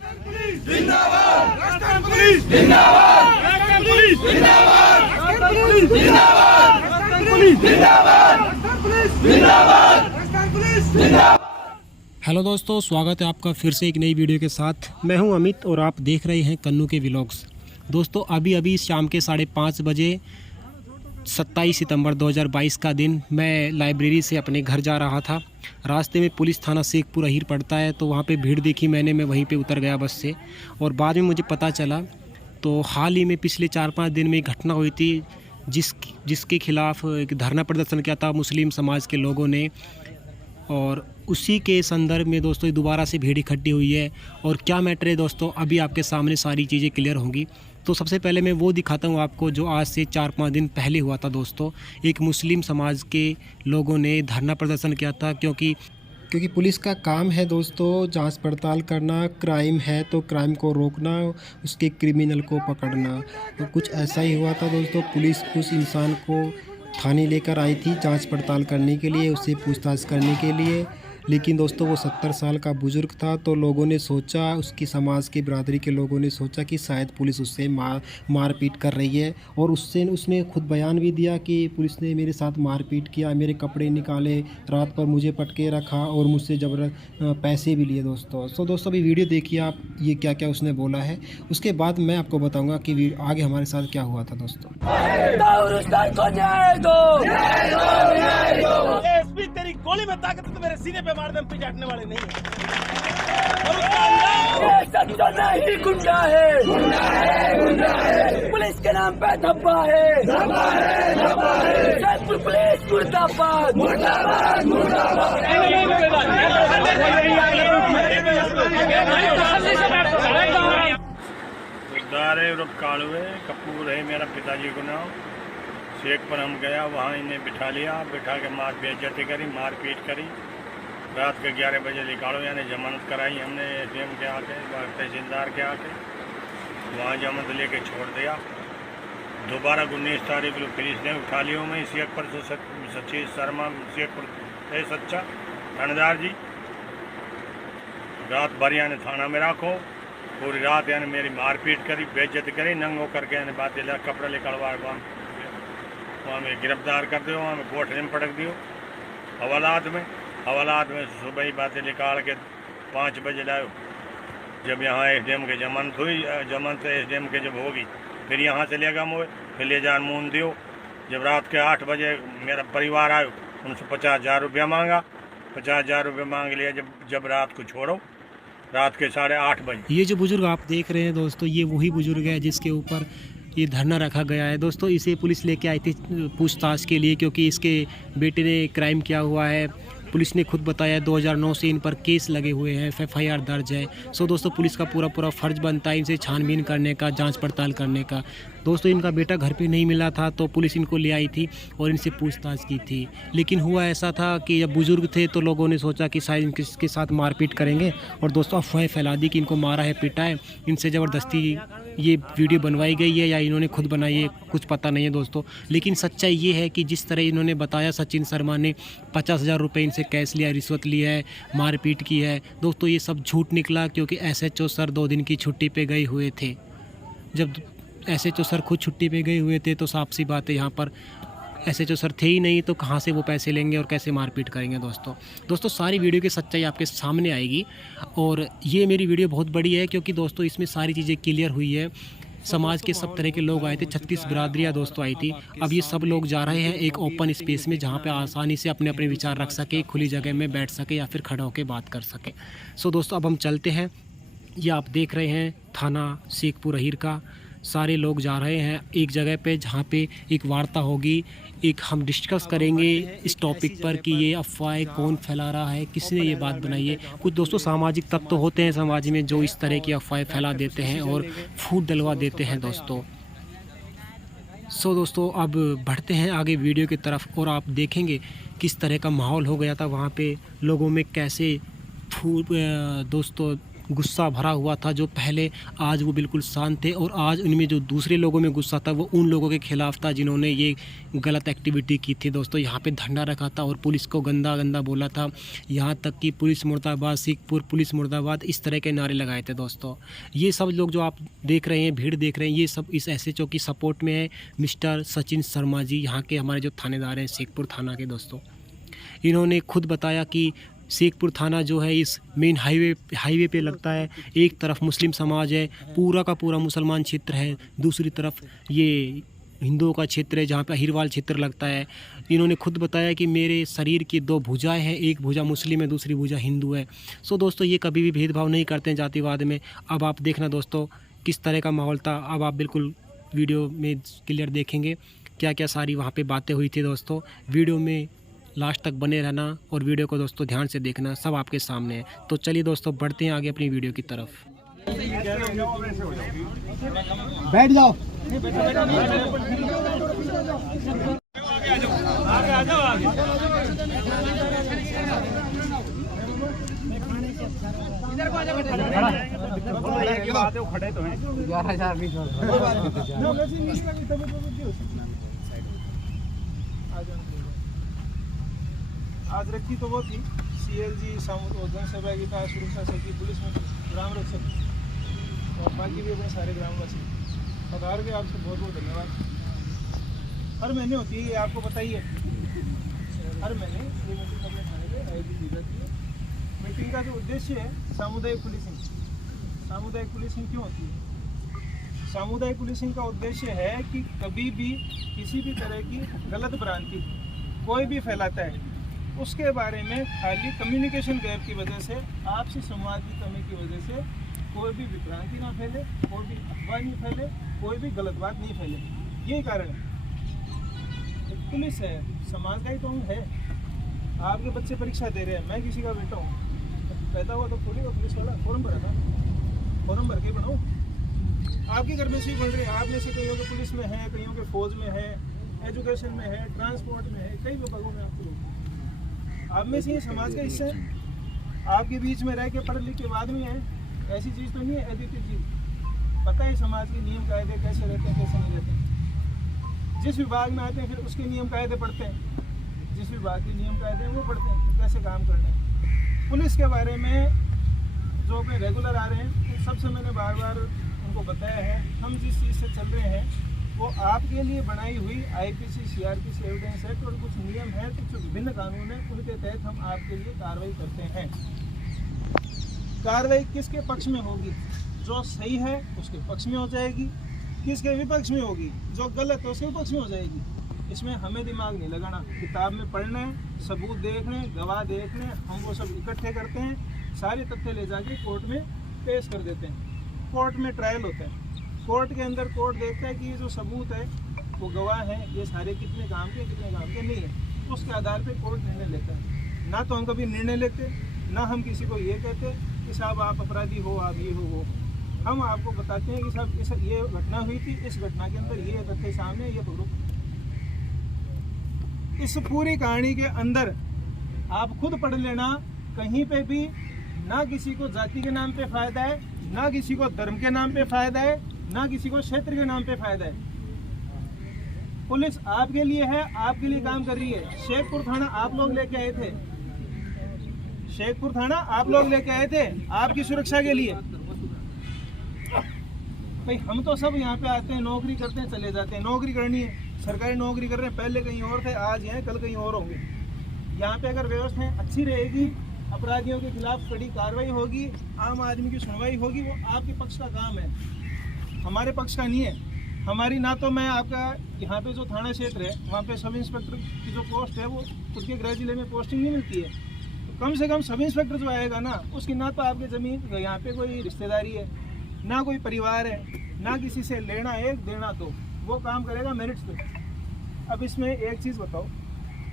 Hello दोस्तों, स्वागत है आपका फिर से एक नई वीडियो के साथ। मैं हूं अमित और आप देख रहे हैं कन्नू के व्लॉग्स। दोस्तों अभी शाम के 5:30 बजे 27 सितंबर 2022 का दिन मैं लाइब्रेरी से अपने घर जा रहा था। रास्ते में पुलिस थाना शेखपुर अहीर पड़ता है, तो वहाँ पे भीड़ देखी मैंने। मैं वहीं पे उतर गया बस से और बाद में मुझे पता चला तो हाल ही में पिछले 4-5 दिन में एक घटना हुई थी जिसके खिलाफ एक धरना प्रदर्शन किया था मुस्लिम समाज के लोगों ने, और उसी के संदर्भ में दोस्तों दोबारा से भीड़ इकट्ठी हुई है। और क्या मैटर है दोस्तों, अभी आपके सामने सारी चीज़ें क्लियर होंगी। तो सबसे पहले मैं वो दिखाता हूँ आपको जो आज से 4-5 दिन पहले हुआ था दोस्तों। एक मुस्लिम समाज के लोगों ने धरना प्रदर्शन किया था, क्योंकि पुलिस का काम है दोस्तों जांच पड़ताल करना। क्राइम है तो क्राइम को रोकना, उसके क्रिमिनल को पकड़ना। तो कुछ ऐसा ही हुआ था दोस्तों। पुलिस उस इंसान को थाने लेकर आई थी जांच पड़ताल करने के लिए, उससे पूछताछ करने के लिए। लेकिन दोस्तों वो 70 साल का बुज़ुर्ग था, तो लोगों ने सोचा, उसकी समाज की बिरादरी के लोगों ने सोचा कि शायद पुलिस उससे मारपीट कर रही है। और उसने खुद बयान भी दिया कि पुलिस ने मेरे साथ मारपीट किया, मेरे कपड़े निकाले, रात पर मुझे पटके रखा और मुझसे पैसे भी लिए दोस्तों। सो दोस्तों अभी वीडियो देखिए आप, ये क्या क्या उसने बोला है। उसके बाद मैं आपको बताऊँगा कि आगे हमारे साथ क्या हुआ था दोस्तों। तेरी गोली में ताकत तो मेरे सीने पे मार दे, पीछे हटने वाले नहीं है। नहीं गुंडा है, पुलिस के नाम पे धब्बा है। पुलिस मुर्दाबाद, मुर्दाबाद, मुर्दाबाद। कालुए कपूर है मेरा पिताजी को नाम। शेख पर हम गया, वहाँ इन्हें बिठा लिया, बिठा के बेइज्जती करी, मारपीट करी। रात के 11 बजे निकालो, यानी जमानत कराई हमने एसडीएम के आके, तहसीलदार के आके। वहाँ जमानत लेके छोड़ दिया। दोबारा 19 तारीख को पुलिस ने उठा लिया। मैं शेखपुर से सचिव शर्मा, शेखपुर सच्चा थानेदार जी, रात भर यानी थाना में रखो। पूरी रात यानी मेरी मारपीट करी, बेइज्जती करी, नंगो करके यानी बात कपड़ा निकलवा वहाँ में गिरफ्तार कर दो, वहाँ में कोठरी में पटक दियो। हवालात में सुबह ही बातें निकाल के 5 बजे लाओ। जब यहाँ एसडीएम के जमानत हुई, जमानत एसडीएम के जब होगी फिर यहाँ से ले गए मोए, फिर ले जान मून दियो। जब रात के 8 बजे मेरा परिवार आयो, उनसे 50,000 रुपया मांगा। 50,000 रुपया मांग लिया। जब रात को छोड़ो, रात के 8:30 बजे। ये जो बुजुर्ग आप देख रहे हैं दोस्तों, ये वही बुजुर्ग है जिसके ऊपर ये धरना रखा गया है दोस्तों। इसे पुलिस लेके आई थी पूछताछ के लिए, क्योंकि इसके बेटे ने क्राइम किया हुआ है। पुलिस ने खुद बताया 2009 से इन पर केस लगे हुए हैं, FIR दर्ज है। सो दोस्तों पुलिस का पूरा फ़र्ज़ बनता है इनसे छानबीन करने का, जांच पड़ताल करने का। दोस्तों इनका बेटा घर पे नहीं मिला था, तो पुलिस इनको ले आई थी और इनसे पूछताछ की थी। लेकिन हुआ ऐसा था कि जब बुज़ुर्ग थे तो लोगों ने सोचा कि शायद इनके साथ मारपीट करेंगे, और दोस्तों अफवाह फैला दी कि इनको मारा है, पीटा है। इनसे ज़बरदस्ती ये वीडियो बनवाई गई है या इन्होंने खुद बनाई है, कुछ पता नहीं है दोस्तों। लेकिन सच्चाई ये है कि जिस तरह इन्होंने बताया, सचिन शर्मा ने 50,000 रुपये इनसे कैश लिया, रिश्वत ली है, मारपीट की है दोस्तों, ये सब झूठ निकला। क्योंकि SHO सर 2 दिन की छुट्टी पे गए हुए थे। जब SHO सर खुद छुट्टी पे गए हुए थे तो साफ सी बात है, यहाँ पर SHO सर थे ही नहीं, तो कहाँ से वो पैसे लेंगे और कैसे मारपीट करेंगे दोस्तों सारी वीडियो की सच्चाई आपके सामने आएगी। और ये मेरी वीडियो बहुत बड़ी है, क्योंकि दोस्तों इसमें सारी चीज़ें क्लियर हुई है। समाज के सब तरह के लोग आए थे, 36 बिरादरियाँ दोस्तों आई थी। अब ये सब लोग जा रहे हैं एक ओपन स्पेस में, जहाँ पे आसानी से अपने अपने विचार रख सके, खुली जगह में बैठ सके या फिर खड़ा होकर बात कर सके। सो दोस्तों अब हम चलते हैं। ये आप देख रहे हैं थाना शेखपुर अहीर का। सारे लोग जा रहे हैं एक जगह पे, जहाँ पे एक वार्ता होगी। एक हम डिस्कस करेंगे इस टॉपिक पर कि ये अफवाहें कौन फैला रहा है, किसने ये बात बनाई है। कुछ दोस्तों सामाजिक तत्व तो होते हैं समाज में जो इस तरह की अफवाहें फैला देते हैं और फूट डलवा देते हैं दोस्तों। सो दोस्तों अब बढ़ते हैं आगे वीडियो की तरफ, और आप देखेंगे किस तरह का माहौल हो गया था वहाँ पे। लोगों में कैसे दोस्तों गुस्सा भरा हुआ था। जो पहले, आज वो बिल्कुल शांत थे और आज उनमें जो दूसरे लोगों में गुस्सा था वो उन लोगों के खिलाफ़ था जिन्होंने ये गलत एक्टिविटी की थी। दोस्तों यहाँ पे धरना रखा था और पुलिस को गंदा गंदा बोला था, यहाँ तक कि पुलिस मुर्दाबाद, सिखपुर पुलिस मुर्दाबाद, इस तरह के नारे लगाए थे। दोस्तों ये सब लोग जो आप देख रहे हैं, भीड़ देख रहे हैं, ये सब इस SHO की सपोर्ट में है। मिस्टर सचिन शर्मा जी यहाँ के हमारे जो थानेदार हैं शेखपुर थाना के, दोस्तों इन्होंने खुद बताया कि शेखपुर थाना जो है इस मेन हाईवे पे लगता है। एक तरफ मुस्लिम समाज है, पूरा का पूरा मुसलमान क्षेत्र है, दूसरी तरफ ये हिंदुओं का क्षेत्र है जहाँ पे अहिरवाल क्षेत्र लगता है। इन्होंने खुद बताया कि मेरे शरीर की 2 भुजाएं हैं, एक भुजा मुस्लिम है, दूसरी भुजा हिंदू है। सो दोस्तों ये कभी भी भेदभाव नहीं करते हैं जातिवाद में। अब आप देखना दोस्तों किस तरह का माहौल था। अब आप बिल्कुल वीडियो में क्लियर देखेंगे क्या क्या सारी वहाँ पे बातें हुई थी। दोस्तों वीडियो में लास्ट तक बने रहना और वीडियो को दोस्तों ध्यान से देखना, सब आपके सामने है। तो चलिए दोस्तों बढ़ते हैं आगे अपनी वीडियो की तरफ। बैठ जाओ। खड़े तो हैं 11,020 आज रखी तो वो थी CLG जन सहभागिता सुरक्षा समिति पुलिस में ग्राम रक्षक और बाकी भी अपने सारे ग्रामवासी पधार के आपसे बहुत बहुत धन्यवाद। हर महीने होती है ये, आपको पता ही है, हर महीने ये मीटिंग अपने थाने में आयोजित की जाती है। मीटिंग का जो उद्देश्य है सामुदायिक पुलिसिंग। सामुदायिक पुलिसिंग क्यों होती है? सामुदायिक पुलिसिंग का उद्देश्य है कि कभी भी किसी भी तरह की गलत भ्रांति कोई भी फैलाता है उसके बारे में खाली कम्युनिकेशन गैप की वजह से, आपसी संवाद की कमी की वजह से कोई भी विभ्रांति ना फैले, कोई भी अफवाह नहीं फैले, कोई भी गलत बात नहीं फैले। यही कारण है। पुलिस है, समाज का ही तो हम है। आपके बच्चे परीक्षा दे रहे हैं, मैं किसी का बेटा हूँ, पैदा हुआ तो थोड़ी वो पुलिस वाला फॉर्म भरा था, फॉर्म भर के बनाओ। आपके घर में से ही बढ़ रहे हैं, आप में से कईयों के पुलिस में है, कईयों के फौज में है, एजुकेशन में है, ट्रांसपोर्ट में है, कई विभागों में आपको लोग, आप में से ये समाज का हिस्सा है। आपके बीच में रह के पढ़ लिख के बाद में है, ऐसी चीज़ तो नहीं है अद्वितीय चीज़। पता है समाज के नियम कायदे कैसे रहते हैं, कैसे नहीं रहते हैं। जिस विभाग में आते हैं फिर उसके नियम कायदे पढ़ते हैं, जिस विभाग के नियम कायदे हैं वो पढ़ते हैं, तो कैसे काम करना है। पुलिस के बारे में जो अपने रेगुलर आ रहे हैं, तो सबसे मैंने बार बार उनको बताया है, हम जिस चीज़ से चल रहे हैं वो आपके लिए बनाई हुई IPC CRPC एविडेंस एक्ट और कुछ नियम हैं, कुछ विभिन्न कानून हैं, उनके तहत हम आपके लिए कार्रवाई करते हैं। कार्रवाई किसके पक्ष में होगी? जो सही है उसके पक्ष में हो जाएगी, किसके विपक्ष में होगी? जो गलत है उसके विपक्ष में हो जाएगी। इसमें हमें दिमाग नहीं लगाना, किताब में पढ़ना है, सबूत देखने हैं, गवाह देखने हैं, हम वो सब इकट्ठे करते हैं, सारे तथ्य ले जाके कोर्ट में पेश कर देते हैं। कोर्ट में ट्रायल होता है, कोर्ट के अंदर कोर्ट देखता है कि ये जो सबूत है वो गवाह है, ये सारे कितने काम के कितने काम के नहीं है, उसके आधार पे कोर्ट निर्णय लेता है। ना तो हम कभी निर्णय लेते, ना हम किसी को ये कहते कि साहब आप अपराधी हो, आप ये हो। हम आपको बताते हैं कि साहब ये घटना हुई थी, इस घटना के अंदर ये तथ्य सामने, ये पकड़ो। इस पूरी कहानी के अंदर आप खुद पढ़ लेना, कहीं पे भी ना किसी को जाति के नाम पे फायदा है, ना किसी को धर्म के नाम पे फायदा है, ना किसी को क्षेत्र के नाम पे फायदा है। पुलिस आपके लिए है, आपके लिए काम कर रही है। शेखपुर थाना आप लोग लेके आए थे, शेखपुर थाना आप लोग लेके आए थे आपकी सुरक्षा के लिए। भाई हम तो सब यहाँ पे आते हैं, नौकरी करते हैं, चले जाते हैं। नौकरी करनी है, सरकारी नौकरी कर रहे हैं, पहले कहीं और थे, आज हैं, कल कहीं और होंगे। यहाँ पे अगर व्यवस्थाएं अच्छी रहेगी, अपराधियों के खिलाफ कड़ी कार्रवाई होगी, आम आदमी की सुनवाई होगी, वो आपके पक्ष का काम है, हमारे पक्ष का नहीं है। हमारी ना तो मैं आपका यहाँ पे जो थाना क्षेत्र है वहाँ पे सब इंस्पेक्टर की जो पोस्ट है वो खुद के गृह जिले में पोस्टिंग नहीं मिलती है, तो कम से कम सब इंस्पेक्टर जो आएगा ना, उसकी ना तो आपके ज़मीन यहाँ पे कोई रिश्तेदारी है, ना कोई परिवार है, ना किसी से लेना एक देना दो, वो काम करेगा मेरिट्स पे। अब इसमें एक चीज़ बताओ,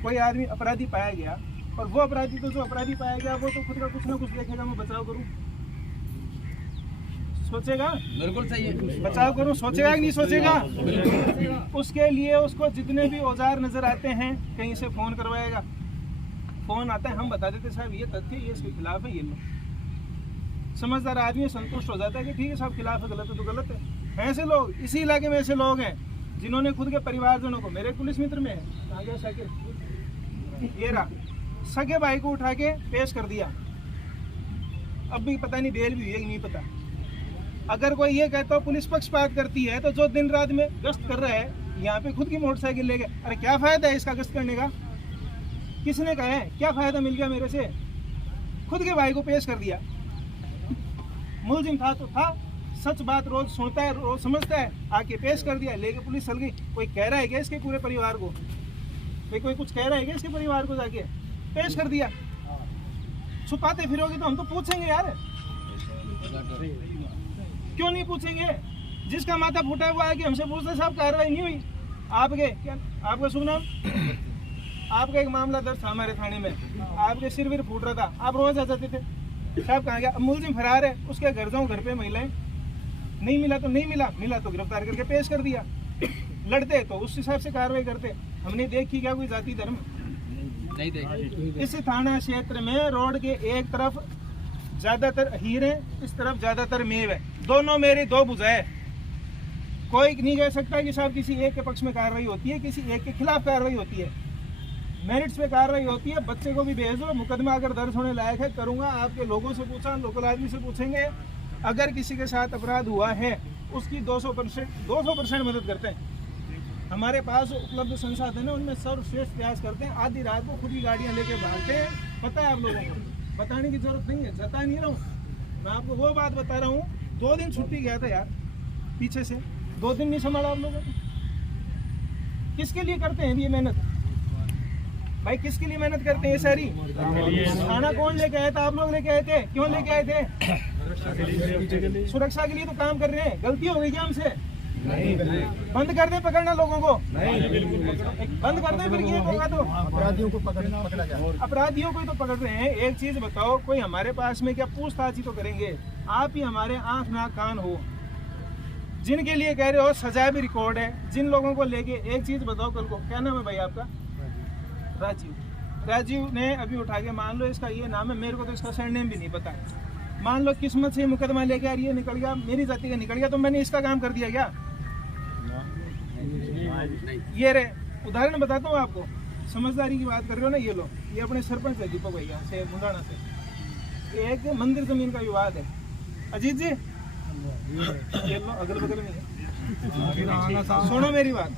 कोई आदमी अपराधी पाया गया और वो अपराधी तो जो अपराधी पाया गया वो तो खुद का कुछ ना कुछ देखेगा, मैं बचाव करूँ, सोचेगा? बिल्कुल सही है, बचाव करूँ, सोचेगा कि नहीं सोचेगा? उसके लिए उसको जितने भी औजार नजर आते हैं कहीं से फ़ोन करवाएगा, फ़ोन आता है, हम बता देते साहब ये तथ्य ये इसके खिलाफ है, ये लो, समझदार आदमी संतुष्ट हो जाता है कि ठीक है साहब खिलाफ है, गलत है तो गलत है। ऐसे लोग इसी इलाके में ऐसे लोग हैं जिन्होंने खुद के परिवारजनों को, मेरे पुलिस मित्र में है, कहाँ गया शाकिर, ये रहा, सगे भाई को उठा के पेश कर दिया। अब भी पता नहीं बेल भी हुई है कि नहीं पता। अगर कोई ये कहता हो पुलिस पक्षपात करती है, तो जो दिन रात में गश्त कर रहा है यहाँ पे खुद की मोटरसाइकिल ले गए, अरे क्या फायदा है इसका गश्त करने का? किसने कहा है? क्या फायदा मिल गया मेरे से? खुद के भाई को पेश कर दिया। मुलजिम था तो था, सच बात रोज सुनता है, रोज समझता है, आके पेश कर दिया, लेके पुलिस चल गई। कोई कह रहा है क्या इसके पूरे परिवार को? भाई कोई कुछ कह रहा है क्या इसके परिवार को? जाके पेश कर दिया। छुपाते फिरोगे तो हम तो पूछेंगे यार, क्यों नहीं पूछेंगे? जिसका माथा फूटा हुआ है कि हमसे पूछते साहब कार्रवाई नहीं हुई। आपके क्या, आपका शुभ नाम? आपका एक मामला दर्ज था हमारे थाने में, आपके सिर विर फूट रहा था, आप रोज आ जाते थे। साहब कहाँ गया? अब मुलजिम फरार है, उसके घर जाऊँ, घर पे महिलाएं, नहीं मिला तो नहीं मिला, मिला तो गिरफ्तार करके पेश कर दिया। लड़ते तो उस हिसाब से कार्रवाई करते। हमने देखी क्या कोई जाति धर्म? नहीं देखी। इस थाना क्षेत्र में रोड के एक तरफ ज्यादातर हीर है, इस तरफ ज्यादातर मेव है, दोनों मेरी दो भुजा है। कोई नहीं कह सकता कि साहब किसी एक के पक्ष में कार्रवाई होती है, किसी एक के खिलाफ कार्रवाई होती है। मेरिट्स पे कार्रवाई होती है। बच्चे को भी भेज दो, मुकदमा अगर दर्ज होने लायक है करूंगा। आपके लोगों से पूछा, लोकल आदमी से पूछेंगे, अगर किसी के साथ अपराध हुआ है उसकी 200% मदद करते हैं। हमारे पास उपलब्ध संसाधन है, उनमें सर्वश्रेष्ठ प्रयास करते हैं। आधी रात को खुद की गाड़ियाँ लेके भागते हैं, पता है आप लोगों को, बताने की जरूरत नहीं है, जता नहीं रहा हूँ मैं आपको, वो बात बता रहा हूँ। 2 दिन छुट्टी गया था यार पीछे से, 2 दिन नहीं संभाला आप लोगों ने। किसके लिए करते हैं ये मेहनत भाई? किसके लिए मेहनत करते हैं ये सारी? खाना कौन लेके आया था? आप लोग लेके आए थे। क्यों लेके आए थे? सुरक्षा के लिए तो काम कर रहे हैं। गलती हो गई क्या हमसे? बंद कर दे पकड़ना लोगों को, बंद कर दे, फिर ये होगा तो अपराधियों को पकड़ा जाए। अपराधियों को ही तो पकड़ रहे हैं। एक चीज बताओ, कोई हमारे पास में क्या पूछताछ ही तो करेंगे? आप ही हमारे आंख नाक कान हो, जिनके लिए कह रहे हो सजा भी रिकॉर्ड है, जिन लोगों को लेके। एक चीज बताओ, कल को क्या नाम है भाई आपका? राजीव ने अभी उठा के, मान लो इसका ये नाम है, मेरे को तो इसका सरनेम भी नहीं पता। मान लो किस्मत से मुकदमा लेके आ रही है, निकल गया, मेरी जाति का निकल गया, तो मैंने इसका काम कर दिया क्या? ये रे उदाहरण बताता हूँ आपको, समझदारी की बात कर रहे हो ना ये लोग। ये अपने सरपंच है दीपक भैया से मुंडाना से, एक मंदिर जमीन का विवाद है। अजीत जी ये लो अगल बगल में है, सुनो मेरी बात,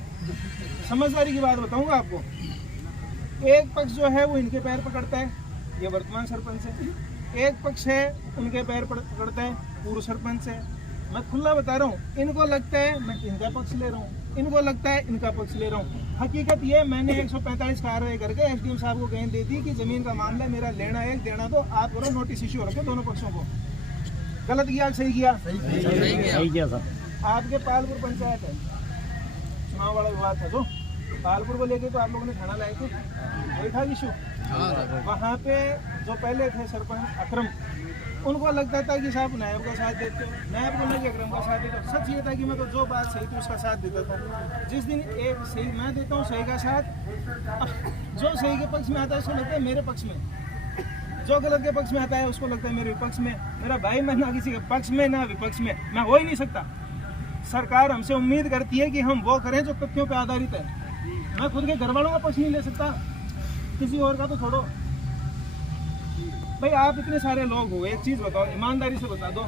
समझदारी की बात बताऊंगा आपको। एक पक्ष जो है वो इनके पैर पकड़ता है, ये वर्तमान सरपंच है। एक पक्ष है उनके पैर पकड़ता है, पूर्व सरपंच है। मैं खुला बता रहा हूँ, इनको लगता है मैं इनका पक्ष ले रहा हूँ, इनको लगता है इनका पक्ष ले रहा हूँ। हकीकत ये, मैंने 145 कार्रवाई करके एसडीएम साहब को गेंद दे दी कि जमीन का मामला है, मेरा लेना है, देना दो, आप करो, नोटिस इश्यू रखो दोनों पक्षों को। गलत किया सही किया? सही किया सर। आपके पालपुर पंचायत है, चुनाव वाला विवाद था जो पालपुर को लेके, तो आप लोगों ने थाना लाए थे, वही था इशू। वहाँ पे जो पहले थे सरपंच अकरम, उनको लगता था कि साहब नायब का साथ देते हो, नायब को लेके अकरम का साथ देते हो। सच ये था कि मैं तो जो बात सही थी उसका साथ देता था। जिस दिन एक सही मैं देता हूँ, सही का साथ, जो सही के पक्ष में आता है उसको लगता है मेरे पक्ष में, जो गलत के पक्ष में आता है उसको लगता है मेरे विपक्ष में। मेरा भाई, मैं ना किसी के पक्ष में ना विपक्ष में, मैं हो ही नहीं सकता। सरकार हमसे उम्मीद करती है कि हम वो करें जो तथ्यों पर आधारित है। मैं खुद के घर वालों का पक्ष नहीं ले सकता, किसी और का तो छोड़ो। भाई आप इतने सारे लोग हो, एक चीज बताओ, ईमानदारी से बता दो,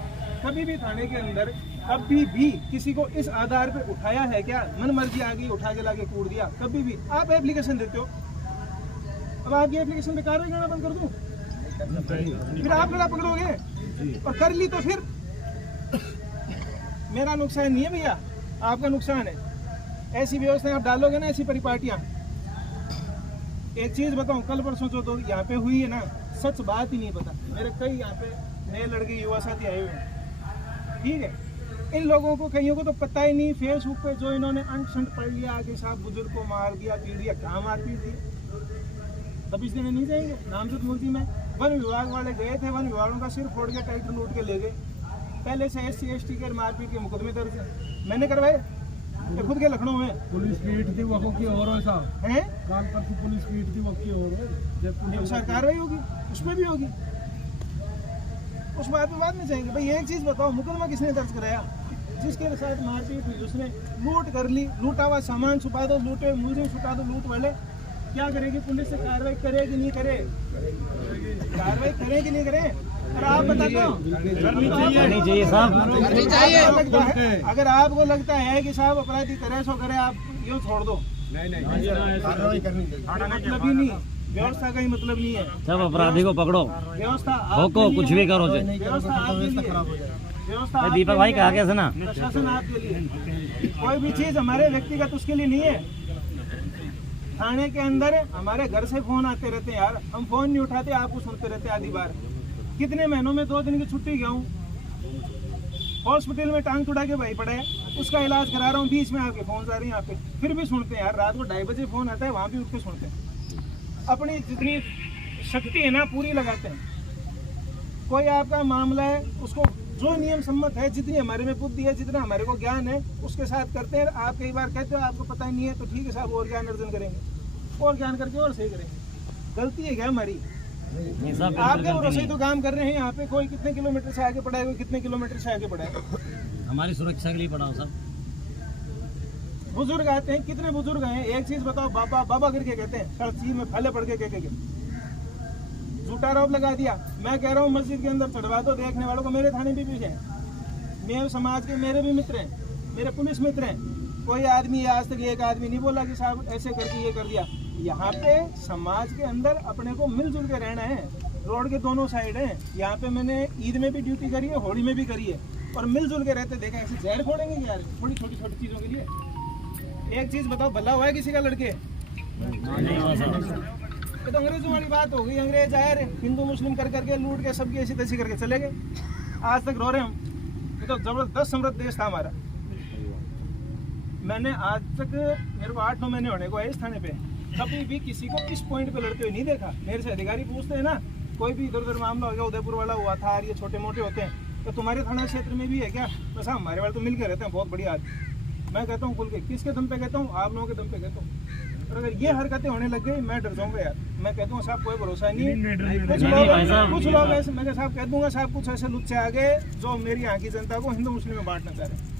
कभी भी थाने के अंदर कभी भी किसी को इस आधार पे उठाया है क्या? मन मर्जी आ गई, उठा के लाके कूट दिया? कभी भी? आप एप्लीकेशन देते हो, अब आपकी एप्लीकेशन पे कार्रवाई करना बंद कर दूं? फिर आप गला पकड़ोगे, और कर ली तो फिर मेरा नुकसान नहीं है भैया, आपका नुकसान है। ऐसी व्यवस्था आप डालोगे ना, ऐसी परिपाटियां। एक चीज बताऊं, कल परसों जो तो यहाँ पे हुई है ना, सच बात ही नहीं पता। मेरे कई यहाँ पे नए लड़के युवा साथी आए हुए हैं, ठीक है। इन लोगों को कईयों को तो पता ही नहीं, फेसबुक पे जो इन्होंने अंट पढ़ लिया आगे साहब बुजुर्ग को मार दिया, पीट दिया, कहाँ मार पीट दी, तब इस दिन नहीं जाएंगे। नामजद मुल्जिम है, वन विभाग वाले गए थे, वन विभागों का सिर फोड़ के ट्रैक्टर लूट के ले गए। पहले से SC/ST के मारपीट के मुकदमे दर्ज है, मैंने करवाए खुद के लखनऊ में। पुलिस पीट थी वो की और ऐसा है, काल पर पुलिस पीट थी वो की और जब कार्रवाई होगी उसमें भी होगी। उस बात पे बात नहीं चाहेंगे। भाई एक चीज़ बताओ, मुकदमा किसने दर्ज कराया? जिसके साथ मारपीट हुई, उसने लूट कर ली, लूटा हुआ सामान छुपा दो, लूटे मुलजिम छुपा दो, लूट वाले क्या करेगी पुलिस? से कार्रवाई करे कि नहीं करे? कार्रवाई करे कि नहीं करे? और आप बता दो, करनी चाहिए साहब। अगर आपको लगता है कि साहब अपराधी करे सो करे, आप यूँ छोड़ दो, कार्रवाई करनी चाहिए। मतलब ही नहीं, व्यवस्था का ही मतलब नहीं है। सब अपराधी को पकड़ो, व्यवस्था रोको, कुछ भी करो। व्यवस्था आपके लिए, व्यवस्था दीपक भाई कहा कैसे ना, प्रशासन आपके लिए। कोई भी चीज हमारे व्यक्तिगत उसके लिए नहीं है। थाने के अंदर हमारे घर से फोन आते रहते हैं यार, हम फोन नहीं उठाते, आपको सुनते रहते आधी बार। कितने महीनों में 2 दिन की छुट्टी गया हूँ, हॉस्पिटल में टांग टुटा के भाई पड़ा है, उसका इलाज करा रहा हूँ, बीच में आपके फोन आ रहे हैं यहाँ पे, फिर भी सुनते हैं यार। रात को 2:30 बजे फोन आता है, वहाँ भी उठ के सुनते हैं। अपनी जितनी शक्ति है ना पूरी लगाते हैं। कोई आपका मामला है उसको जो नियम सम्मत है, जितनी हमारे में बुद्धि है, जितना हमारे को ज्ञान है, उसके साथ करते हैं। आप कई बार कहते हो आपको पता ही नहीं है, तो ठीक है साहब, और ज्ञान अर्जन करेंगे, और ज्ञान करके और सही करेंगे। गलती है क्या हमारी? आपके भरोसे ही तो काम कर रहे हैं यहाँ पे। कोई कितने किलोमीटर से आगे पड़ा है, कोई कितने किलोमीटर से आगे पड़ा है। हमारी सुरक्षा के लिए पढ़ाओ सब। बुजुर्ग आते हैं, कितने बुजुर्ग हैं? एक चीज बताओ, बाबा बाबा करके कहते हैं, सड़क चीज में फले पड़ के झूठा आरोप लगा दिया। मैं कह रहा हूँ मस्जिद के अंदर चढ़वा दो, देखने वालों को। मेरे थाने भी है, मेरे समाज के मेरे भी मित्र हैं, मेरे पुलिस मित्र हैं। कोई आदमी आज तक एक आदमी नहीं बोला कि साहब ऐसे करके ये कर दिया। यहाँ पे समाज के अंदर अपने को मिलजुल के रहना है। रोड के दोनों साइड हैं। यहाँ पे मैंने ईद में भी ड्यूटी करी है, होली में भी करी है, और मिलजुल के रहते देखा। ऐसे जहर फोड़ेंगे यार थोड़ी छोटी छोटी चीज़ों के लिए। एक चीज़ बताओ, भला हुआ है किसी का लड़के? ये तो अंग्रेजों वाली बात हो गई। अंग्रेज आए रे, हिंदू मुस्लिम कर करके लूट के सबकी ऐसी तैसी करके चले गए। आज तक रो रहे हम। ये तो जबरदस्त समृद्ध देश था हमारा। मैंने आज तक, मेरे को 8-9 महीने होने को है इस थाने पे, कभी भी किसी को इस पॉइंट पे लड़ते हुए नहीं देखा। मेरे से अधिकारी पूछते हैं ना, कोई भी इधर उधर मामला हो गया, उदयपुर वाला हुआ था, ये छोटे मोटे होते हैं, तो तुम्हारे थाना क्षेत्र में भी है क्या? बस हमारे वाले तो मिल के रहते हैं, बहुत बढ़िया आदमी। मैं कहता हूँ खुल के, किसके दम पे कहता हूँ? आप लोगों के दम पे कहता हूँ। और अगर ये हरकतें होने लग गई, मैं डर जाऊंगा यार। मैं कहता हूँ साहब कोई भरोसा नहीं। कुछ लोग ऐसे, मैं साहब कह दूंगा साहब, कुछ ऐसे लुच्चे आ गए जो मेरी यहाँ की जनता को हिंदू मुस्लिम में बांटना चाह रहे हैं।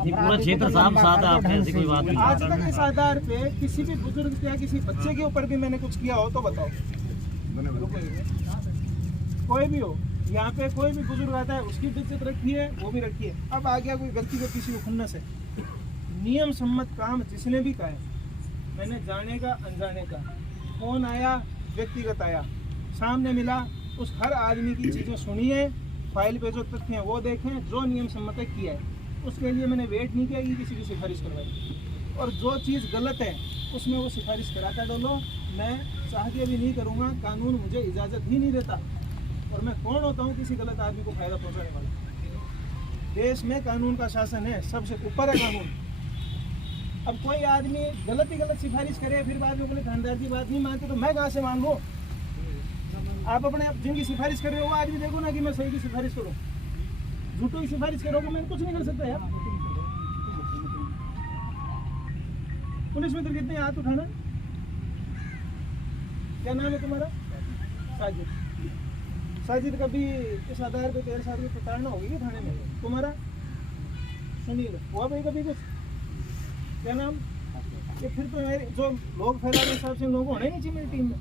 पूरा क्षेत्र साफ साथ है, आपने ऐसी कोई बात नहीं। आज तक इस आधार पे किसी भी बुजुर्ग या किसी बच्चे के ऊपर भी मैंने कुछ किया हो तो बताओ। कोई भी हो, यहाँ पे कोई भी बुजुर्ग आता है, उसकी इज्जत रखी है, वो भी रखी है। अब आ गया कोई गलती को किसी को खुन्नस है, नियम सम्मत काम जिसने भी कहा है, मैंने जाने का अनजाने का, फोन आया, व्यक्तिगत आया, सामने मिला, उस हर आदमी की चीज़ें सुनिए, फाइल पे जो तथ्य हैं वो देखें, जो नियम सम्मत किया है उसके लिए मैंने वेट नहीं किया कि किसी की सिफारिश करवाई। और जो चीज़ गलत है उसमें वो सिफारिश कराता डलो। मैं चाह के भी नहीं करूँगा, कानून मुझे इजाज़त ही नहीं देता। और मैं कौन होता हूँ किसी गलत आदमी को फायदा पहुँचाने वाला? देश में कानून का शासन है, सबसे ऊपर है कानून। अब कोई आदमी गलत ही गलत सिफारिश करे, फिर बाद में बोले खानदार की बात नहीं मानते, तो मैं कहाँ से मान लूँ? आप अपने जिनकी सिफारिश कर रहे हो वो आदमी देखो ना कि मैं सही की सिफारिश करूँ। झूठों की सिफारिश करोगे, मैं कुछ नहीं कर सकता यार। पुलिस मित्र कितने हाथ उठाना? क्या नाम है तुम्हारा? साजिद। साजिद, कभी इस आधार पे तेरे साथ में प्रताड़ना होगी क्या थाने में तुम्हारा? सुनिएगा, हुआ भाई कभी कुछ? क्या नाम? ये फिर तो मेरे जो लोग फैला रहे हिसाब से लोग होना ही नहीं चाहिए मेरी टीम में,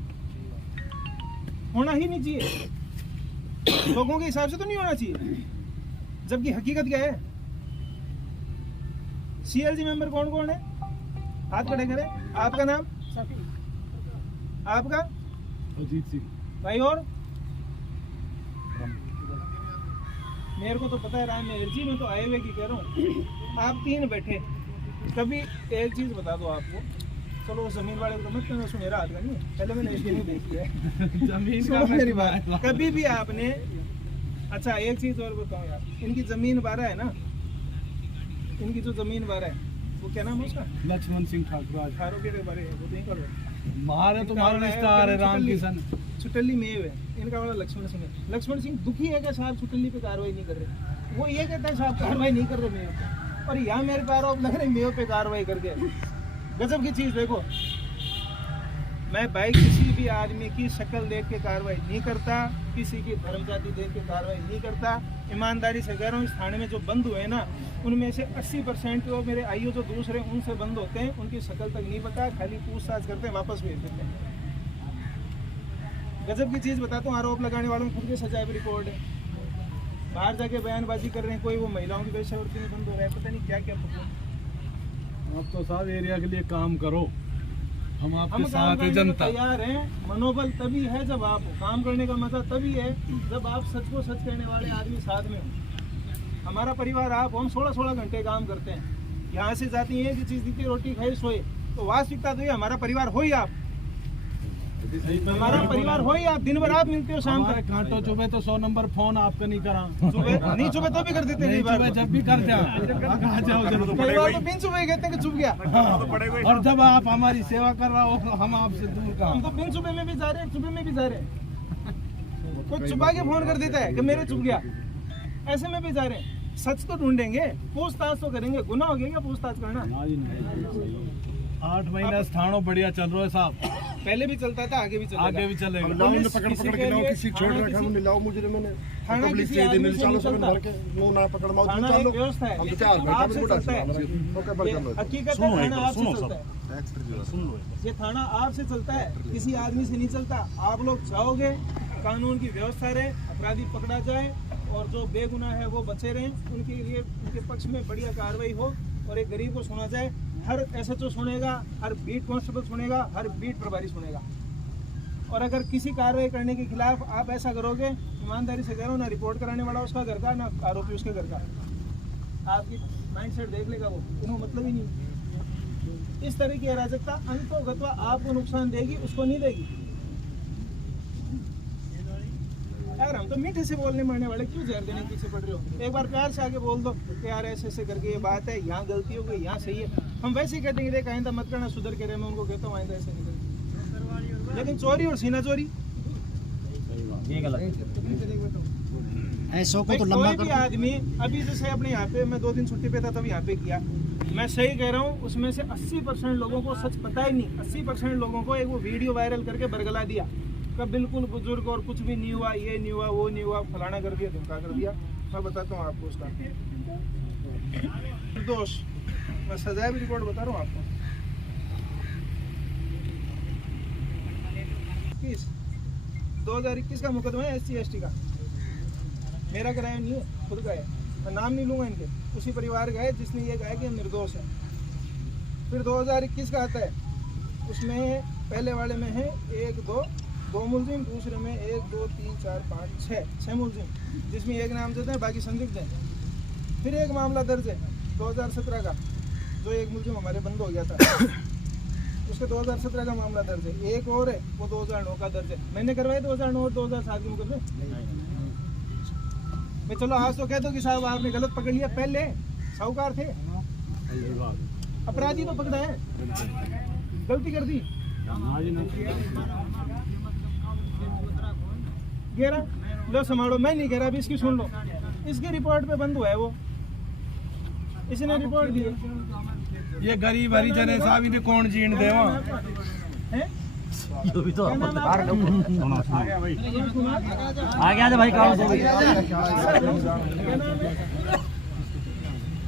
होना ही नहीं चाहिए। लोगों के हिसाब से तो नहीं होना चाहिए, जबकि हकीकत क्या है? सीएलजी मेंबर कौन कौन है? हाथ खड़े करें। आपका नाम? आपका? अजीत सिंह भाई। और मेरे को तो पता है राम मेहर जी, मैं तो आए हुए की कह रहा हूँ। आप 3 बैठे, कभी एक चीज़ बता दो आपको, चलो ज़मीन वाले को मत कहना, सुनेरा हाथ का नहीं, पहले मैंने इसके नहीं देखी है जमीन का मेरी बात। कभी भी आपने, अच्छा एक चीज़ और बताओ यार, इनकी ज़मीन 12 है ना, इनकी जो ज़मीन 12 है वो क्या नाम है उसका? लक्ष्मण सिंह ठाकुर। आरोपी के बारे वो नहीं करो, मारे तो मारो रिश्तेदार है, राम किशन छुटली मेव है, इनका वाला लक्ष्मण सिंह है। लक्ष्मण सिंह दुखी है कि साहब छुटली पे कार्रवाई नहीं कर रहे, वो ये कहता है साहब कार्रवाई नहीं कर रहे मेव पे, और यहाँ मेरे पे आरोप लग रहे मेव पे कार्रवाई करके। गजब की चीज़ देखो, मैं भाई किसी भी आदमी की शक्ल देख के कार्रवाई नहीं करता, किसी की धर्म जाति देख के कार्रवाई नहीं करता। ईमानदारी से कह रहा हूँ, इस थाने में जो बंद हुए ना, उनमें से 80% तो मेरे आईओ जो दूसरे उनसे बंद होते हैं, उनकी शक्ल तक नहीं पता, खाली पूछताछ करते हैं, वापस भेज देते हैं। गजब की चीज़ बताता हूँ, आरोप लगाने वालों में खुद के सजाए रिपोर्ट है, बाहर जाके बयानबाजी कर रहे हैं, कोई वो महिलाओं की वेश्यावृत्ति में बंद हो रहा है, पता नहीं क्या क्या प्रॉब्लम। आप तो साहब एरिया के लिए काम करो, हम आपके हम काम साथ है करने को जनता। तैयार हैं। मनोबल तभी है जब आप काम करने का मजा तभी है जब आप सच को सच कहने वाले आदमी साथ में हो। हमारा परिवार आप, हम 16-16 घंटे काम करते हैं, यहाँ से जाती है कि चीज़ दी रोटी खाई सोए, तो वास्तविकता तो ये हमारा परिवार हो ही आप, हमारा परिवार हो ही आप। दिन भर आप मिलते हो, शाम तक कांटो चुभे तो 100 नंबर फोन आपका नहीं करा, सुबह नहीं चुभे तो भी कर देते हैं, चुभे जब भी करते हैं कहाँ जाओ जरूर। कई बार तो बिन चुभे कहते हैं कि चुभ गया। और जब आप हमारी सेवा कर रहा हो हम आपसे दूर का। हम तो बिन चुभे में भी जा रहे हैं, चुभे में भी जा रहे हैं। कोई चुभा के फोन कर देता है कि मेरे चुभ गया, ऐसे में भी जा रहे हैं। सच तो ढूंढेंगे, पूछताछ तो करेंगे, गुनाह हो गया क्या पूछताछ करना? 8 महीना थानों बढ़िया चल रहा है साहब, पहले भी चलता था, आगे भी चलेगा। आगे भी चलेगा। पुलिस किसी के लिए थाना किसी आदमी से नहीं चलता। थाना एक व्यवस्था है, आपसे चलता है। ये हकीकत है, थाना आपसे चलता है। ये थाना आपसे चलता है, किसी आदमी से नहीं चलता। आप लोग चाहोगे कानून की व्यवस्था रहे, अपराधी पकड़ा जाए और जो बेगुनाह है वो बचे रहें, उनके लिए उनके पक्ष में बढ़िया कार्रवाई हो और एक गरीब को सुना जाए। हर एसएचओ सुनेगा, हर बीट कांस्टेबल सुनेगा, हर बीट प्रभारी सुनेगा। और अगर किसी कार्रवाई करने के खिलाफ आप ऐसा करोगे, ईमानदारी से कह रहा हूँ, ना रिपोर्ट कराने वाला उसका घर का, ना आरोपी उसके घर का, आपकी माइंड सेट देख लेगा वो, इन्हों मतलब ही नहीं। इस तरह की अराजकता अंतोगत्वा आपको नुकसान देगी, उसको नहीं देगी। यार हम तो मीठे से बोलने मरने वाले, क्यों जहर देने के पीछे पड़ रहे हो? एक बार प्यार से आके बोल दो कि यार ऐसे ऐसे करके ये बात है, यहाँ गलती हो गई, यहाँ सही है। हम वैसे ही कहते हैं देख आइंदा मत करना, सुधर के रहे। मैं उनको कहता हूँ आइंदा ऐसे नहीं करना। लेकिन चोरी और सीना चोरी ये गलत है। ऐसों को भाई तो लंबा कोई भी आदमी, अभी जैसे अपने यहाँ पे मैं 2 दिन छुट्टी पे था तब यहाँ पे किया, मैं सही कह रहा हूँ, उसमें से 80% लोगों को सच पता ही नहीं। 80% लोगों को एक वो वीडियो वायरल करके बरगला दिया कि बिल्कुल बुजुर्ग और कुछ भी नहीं हुआ, ये नहीं हुआ, वो नहीं हुआ, फलाना कर दिया, धमका कर दिया। मैं बताता हूँ आपको उसका निर्दोष, मैं सजाए भी रिकॉर्ड बता रहा हूँ आपको। 2021 का मुकदमा है SC/ST का, मेरा कराया नहीं है, खुद का है। मैं नाम नहीं लूँगा इनके, उसी परिवार का है जिसने ये कहा कि हम निर्दोष हैं। फिर 2021 का आता है, उसमें पहले वाले में है 1-2 मुलजिम, दूसरे में 1 2 3 4 5 6 मुलजिम, जिसमें एक नामजद है, बाकी संदिग्ध हैं। फिर एक मामला दर्ज है 2017 का, जो एक मुलजिम हमारे बंद हो गया था, उसके 2017 का मामला दर्ज है। एक और है, वो 2009 का दर्ज है। मैंने करवाए 2009 और 2007 के मुकदमे। मैं चलो आज तो कह दो कि साहब आपने गलत पकड़ लिया, पहले साहूकार थे, अपराधी तो पकड़ा है, गलती कर दी। 11 लो संभालो, मैं नहीं कह रहा, अभी इसकी सुन लो। इसकी रिपोर्ट पे बंद हुआ है वो, इसने रिपोर्ट दी। ये गरीब हरिजन है साहब, इन्हें कौन जीण देवा? ये भी तो क्या नाम है आपका? आ गया भाई काम से भी। क्या नाम है?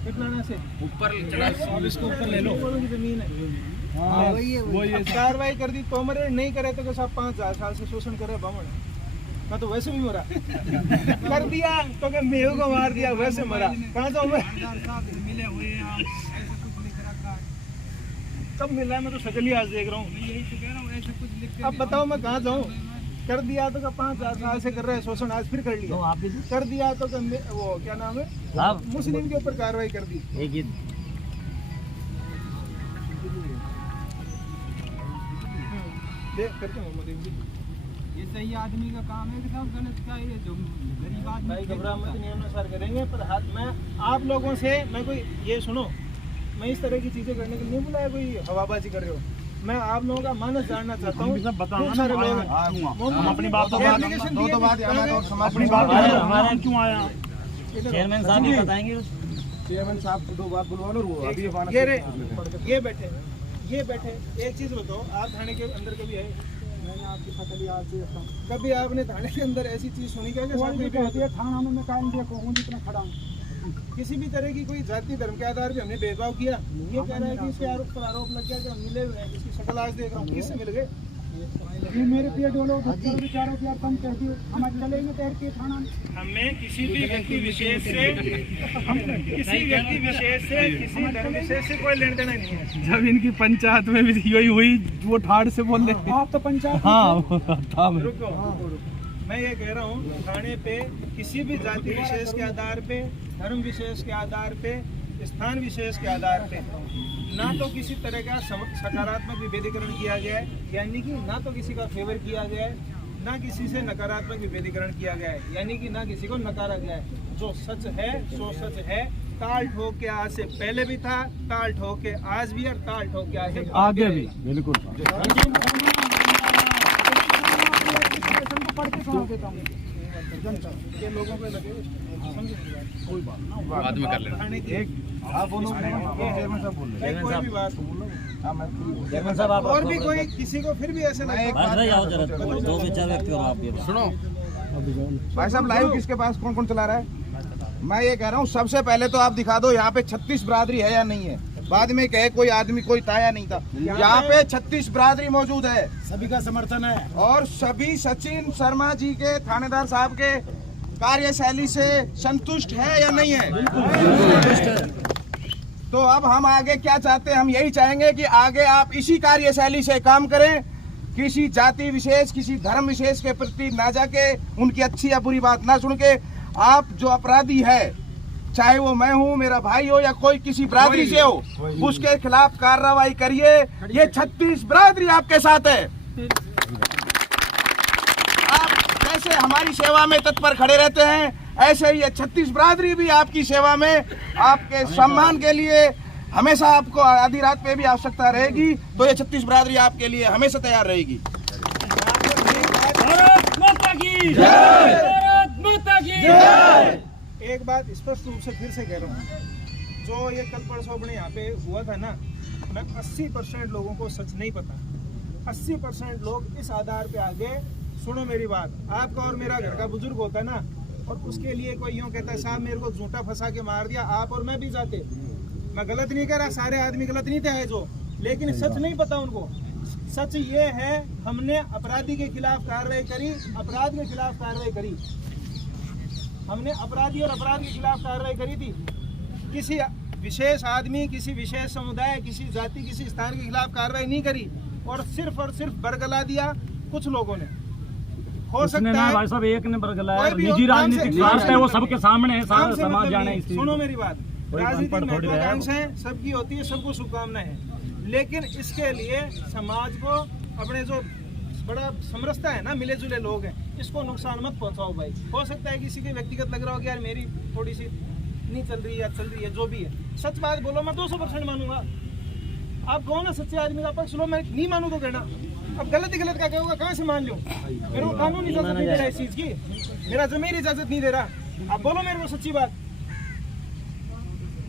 कितना से ऊपर चढ़ा, अब इसको ऊपर ले लो, की जमीन है। हाँ, वही है। कार्रवाई कर दी तो मरे, नहीं करे तो साहब 5000 साल से शोषण करे बामण। मैं तो वैसे भी मरा कर दिया तो क्या मेहू को मार दिया, वैसे मरा। कहाँ जाऊँ मैं? मिले हुए हैं आप, ऐसा कुछ लिख रखा कब मिला है? मैं तो शक्ल ही आज देख रहा हूँ। यही तो कह रहा हूँ, ऐसा कुछ लिख अब बताओ मैं कहाँ जाऊँ? कर दिया तो क्या 5000 साल से कर रहे हैं शोषण, आज फिर कर लिया। तो आप भी कर दिया तो क्या वो क्या नाम है, साहब मुस्लिम के ऊपर कार्रवाई कर दी। एक ही देख करके मोहम्मद इमली, ये सही आदमी का काम है कि साहब गलत का, ये जो गरीब आदमी। भाई घबरा मत, नियमानुसार करेंगे। पर हाथ मैं आप लोगों से, मैं कोई ये सुनो, मैं इस तरह की चीजें करने के लिए नहीं बुलाया, कोई हवाबाजी कर रहे हो। मैं आप लोगों का मानस जानना चाहता हूँ। खूब सारे लोग हैं, अपनी बात तो बात एप्लीकेशन दो दिए तो बात थे, अपनी बात हमारा क्यों आया? चेयरमैन साहब भी बताएंगे। चेयरमैन साहब को 2 बात बुलवा लो, अभी ये रे, ये बैठे, ये बैठे, एक चीज बताओ, आप थाने के अंदर कभी आए? मैंने आपकी फसल आज से कभी आपने थाने के अंदर ऐसी चीज सुनी क्या? थाना में मैं कायम देखो हूँ जितना खड़ा हूँ। किसी भी तरह की कोई जाति धर्म के आधार पे हमने भेदभाव किया? ये कह रहा है कि इसके आरोप पर आरोप लग गया कि हम मिले हुए हैं, इसकी शक्ल आज देख रहा हूँ, किससे मिल गए? ये मेरे पे डोलो बेचारों की यार तुम कहती हो हम आज चलेंगे तैर के थाना में। हमें किसी भी व्यक्ति विशेष से किसी धर्म विशेष से कोई लेन देन नहीं है। जब इनकी पंचायत में भी यही हुई, वो ठाड़ से बोल रहे। आप तो पंचायत रुको, मैं ये कह रहा हूँ, थाने पे किसी भी जाति विशेष के आधार पे, धर्म विशेष के आधार पे, स्थान विशेष के आधार पे ना तो किसी तरह का सकारात्मक विभेदीकरण किया गया है, यानी कि ना तो किसी का फेवर किया गया है, ना किसी से नकारात्मक विभेदीकरण किया गया है, यानी कि ना किसी को नकारा गया है। जो सच है सो सच है। ताल ठोक के आज से पहले भी था, ताल ठोक के आज भी, और ताल ठोक के आगे भी। बिल्कुल। पढ़ के सुना देता हूँ ये लोगों पे लगे, समझे? कोई बात नहीं, बाद में कर लेना। थाने की आप बोलो, चेयरमैन साहब बोल रहे हैं। कोई भी बात, चेयरमैन साहब आप और भी कोई किसी को फिर भी ऐसे बात आओ जरा, दो विचार व्यक्त करो आप। ये सुनो भाई साहब, लाइव किसके पास कौन कौन चला रहा है? मैं ये कह रहा हूँ, सबसे पहले तो आप दिखा दो यहाँ पे 36 बरादरी है या नहीं है। बाद में कहे कोई आदमी कोई ताया नहीं था, यहाँ पे 36 बरादरी मौजूद है, सभी का समर्थन है। और सभी सचिन शर्मा जी के थानेदार साहब के कार्यशैली से संतुष्ट है या नहीं है? तो अब हम आगे क्या चाहते हैं? हम यही चाहेंगे कि आगे आप इसी कार्यशैली से काम करें, किसी जाति विशेष, किसी धर्म विशेष के प्रति ना जाके, उनकी अच्छी या बुरी बात ना सुन के, आप जो अपराधी है, चाहे वो मैं हूँ, मेरा भाई हो, या कोई किसी बरादरी से हो, उसके खिलाफ कार्रवाई करिए। ये 36 बरादरी आपके साथ है। आप जैसे हमारी सेवा में तत्पर खड़े रहते हैं, ऐसे ही ये 36 बरादरी भी आपकी सेवा में, आपके सम्मान के लिए हमेशा आपको आधी रात पे भी आवश्यकता रहेगी, तो ये 36 बरादरी आपके लिए हमेशा तैयार रहेगी। एक बात स्पष्ट रूप से फिर से कह रहा हूँ, जो ये कल परसों अपने यहाँ पे हुआ था ना, मैं 80% लोगों को सच नहीं पता। 80% लोग इस आधार पे आगे, सुनो मेरी बात, आपका और मेरा घर का बुजुर्ग होता है ना, और उसके लिए कोई यूँ कहता है साहब मेरे को झूठा फंसा के मार दिया, आप और मैं भी जाते। मैं गलत नहीं कह रहा, सारे आदमी गलत नहीं थे जो, लेकिन सच नहीं पता उनको। सच ये है, हमने अपराधी के खिलाफ कार्रवाई करी, अपराध के खिलाफ कार्रवाई करी, हमने अपराधी और अपराध के खिलाफ कार्रवाई करी थी। किसी विशेष आदमी, किसी विशेष समुदाय, किसी जाति, किसी स्थान के खिलाफ कार्रवाई नहीं करी, और सिर्फ बरगला दिया कुछ लोगों ने। हो सकता है भाई साहब एक ने बरगलाया, निजी राजनीतिक स्वार्थ है, वो सबके सामने है, सारा समाज जाने। सुनो मेरी बात, राजनीतिक महत्वाकांक्षा है, सबकी होती है, सबको शुभकामनाएं हैं, लेकिन इसके लिए समाज को, अपने जो बड़ा समरसता है ना, मिले जुले लोग हैं, इसको नुकसान मत पहुंचाओ भाई। हो सकता है किसी के व्यक्तिगत लग रहा हो कि यार मेरी थोड़ी सी नहीं चल रही है या चल रही है, जो भी है, सच बात बोलो, मैं 200% मानूंगा। आप कहो ना सच्चे आदमी का पक्ष लो, मैं नहीं मानू तो कहना। अब गलत का क्या होगा, कहाँ से मान लो? मेरे को कानून इजाजत नहीं दे रहा इस चीज की, मेरा जमीर इजाजत नहीं दे रहा। आप बोलो मेरे को सच्ची बात।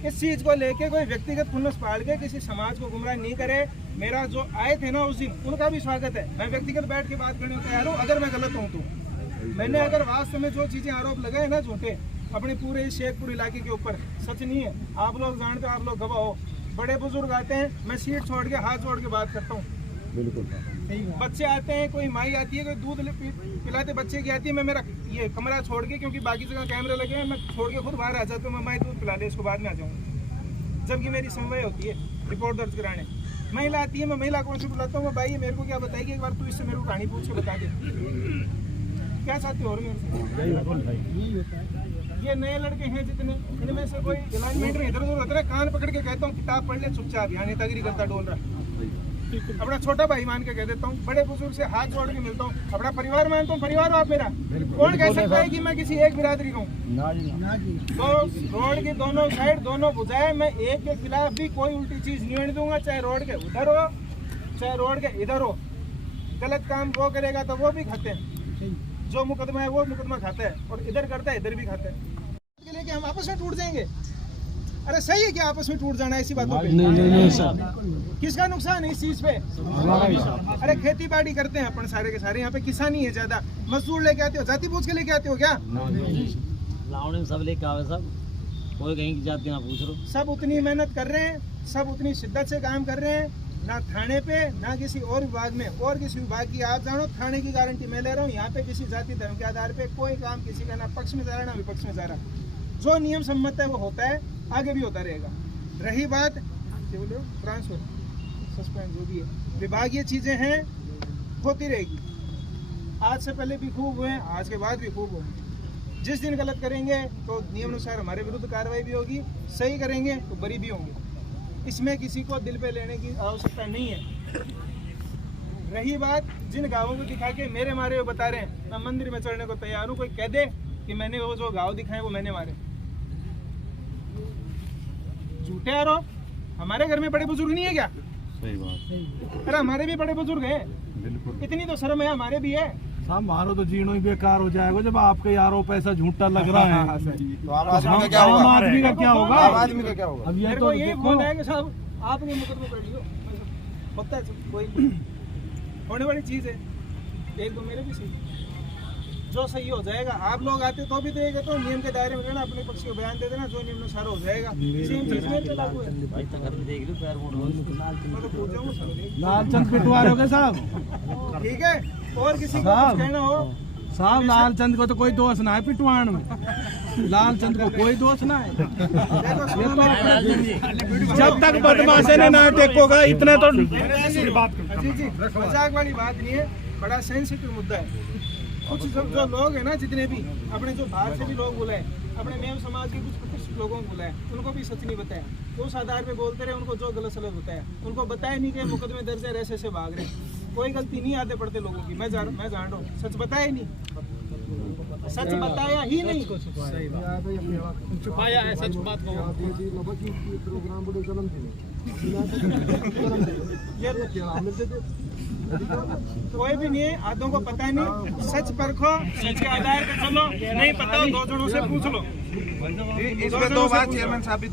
इस चीज को लेके कोई व्यक्तिगत खुन्नस पाल के किसी समाज को गुमराह नहीं करे। मेरा जो आए थे ना उस दिन, उनका भी स्वागत है, मैं व्यक्तिगत बैठ के बात करने को तैयार हूँ, अगर मैं गलत हूँ तो। मैंने अगर वास्तव में जो चीजें आरोप लगाए ना झूठे अपने पूरे शेखपुर इलाके के ऊपर, सच नहीं है, आप लोग जानते हो, आप लोग गवाह हो। बड़े बुजुर्ग आते हैं, मैं सीट छोड़ के हाथ जोड़ के बात करता हूँ। बच्चे आते हैं, कोई माई आती है, कोई दूध पिलाते बच्चे की आती है, मैं मेरा ये कमरा छोड़ के, क्योंकि बाकी जगह कैमरे लगे हैं, मैं छोड़ के खुद बाहर आ जाता हूँ, मैं माई दूध पिला ले, इसको बाद में आ जाऊँगा। जबकि मेरी सुनवाई होती है रिपोर्ट दर्ज कराने। महिला आती है, मैं महिला कौन सी बुलाता हूँ, भाई मेरे को क्या बताएगी, एक बार तू इससे मेरे को कहानी पूछ के बता दे, क्या चाहते हो मेरे से। ये नए लड़के हैं जितने, इनमें से कोई अलाइनमेंट में इधर उधर होता है, कान पकड़ के कहता हूँ किताब पढ़ ले चुपचाप, यहाँ नेतागिरी करता डोल रहा। अपना छोटा भाई मान के कह देता हूँ, बड़े बुजुर्ग से हाथ जोड़ के मिलता हूँ, अपना परिवार मानता हूँ, परिवार आप मेरा। कौन कह सकता है कि मैं किसी एक बिरादरी का हूँ? तो रोड के दोनों साइड, दोनों बुझाए, मैं एक के खिलाफ भी कोई उल्टी चीज नहीं होने दूंगा, चाहे रोड के उधर हो, चाहे रोड के इधर हो। गलत काम वो करेगा तो वो भी खाते हैं, जो मुकदमा है वो मुकदमा खाता है, और इधर करता है इधर भी खाता है। लेके हम आपस में टूट जाएंगे। अरे सही है कि आपस में टूट जाना ऐसी बातों पे? नहीं सर, किसका नुकसान है इस चीज पे? अरे खेती बाड़ी करते हैं अपन सारे के सारे, यहाँ पे किसानी है ज्यादा, मजदूर लेके आते हो, जाति पूछ के लेके आते हो क्या? लावणी में सब लेके आवे सब, कोई कहीं की जाति ना पूछ लो। सब उतनी मेहनत कर रहे हैं, सब उतनी शिद्दत से काम कर रहे हैं, ना थाने पे ना किसी और विभाग में। और किसी विभाग की आप जानो, थाने की गारंटी मैं ले रहा हूँ, यहाँ पे किसी जाति धर्म के आधार पे कोई काम किसी का ना पक्ष में जा रहा ना विपक्ष में जा रहा। जो नियम सम्मत है वो होता है, आगे भी होता रहेगा। रही बात क्या बोले ट्रांसफर सस्पेंड जो भी है, विभागीय चीजें हैं, होती रहेगी। आज से पहले भी खूब हुए, आज के बाद भी खूब होंगे। जिस दिन गलत करेंगे तो नियम अनुसार हमारे विरुद्ध कार्रवाई भी होगी, सही करेंगे तो बरी भी होंगे। इसमें किसी को दिल पे लेने की आवश्यकता नहीं है। रही बात जिन गाँवों को दिखा के मेरे मारे वो बता रहे हैं, मैं मंदिर में चढ़ने को तैयार हूँ, कोई कह दे कि मैंने वो जो गाँव दिखाए वो मैंने मारे, झूठे आरोप। हमारे घर में बड़े बुजुर्ग नहीं है क्या? सही बात। अरे हमारे भी बड़े बुजुर्ग हैं, इतनी तो शर्म है, हमारे भी है। साहब मारो तो जीणो ही बेकार हो जाएगा जब आपके यारों पैसा झूठा लग रहा है। तो आम आदमी का क्या आम होगा? आदमी का क्या होगा? आम आदमी का क्या होगा? अब ये मेरे तो को यही देखो, फोन है कि साहब आपने मुकदमे कर लियो, होता है कोई नहीं। होने वाली चीज है, एक दो मेरे भी सही, जो सही हो जाएगा। आप लोग आते तो भी देगा, तो नियम के दायरे में रहना, अपने पक्ष को बयान दे देना, जो नियम अनुसार हो जाएगा। सेम चीज में पे लागू है। भाई तक देख लो पैर मोड़ मैं तो पूछ रहा हूँ, लालचंद पिटवा रहे हो साहब? ठीक है? और किसी को कुछ कहना हो? साहब लालचंद को तो कोई दोष ना है पिटवाण में, लालचंद को कोई दोष ना है। जब तक बदमाशी ने ना टेकोगा इतना तो जी मजाक वाली बात नहीं है, बड़ा सेंसिटिव मुद्दा है। कुछ जो लोग हैं ना, जितने भी अपने जो बाहर से भी लोग बुलाए, अपने मेव समाज के कुछ प्रतिष्ठित लोगों को बुलाए, उनको भी सच नहीं बताया, तो उस आधार पे बोलते रहे, उनको जो गलत सलत बताया, उनको बताया नहीं कि मुकदमे दर्ज है, ऐसे भाग रहे। कोई गलती नहीं आते पड़ते लोगों की, मैं जान रहा हूँ, सच बताया ही नहीं, सच बताया ही नहीं, छुपाया है सच बात को। कोई भी नहीं है, आधों को पता ही नहीं। सच परखो, सच के आधार पे चलो, नहीं पता हो दो जनों से पूछ लो। इसमें दो बात चेयरमैन साहब भी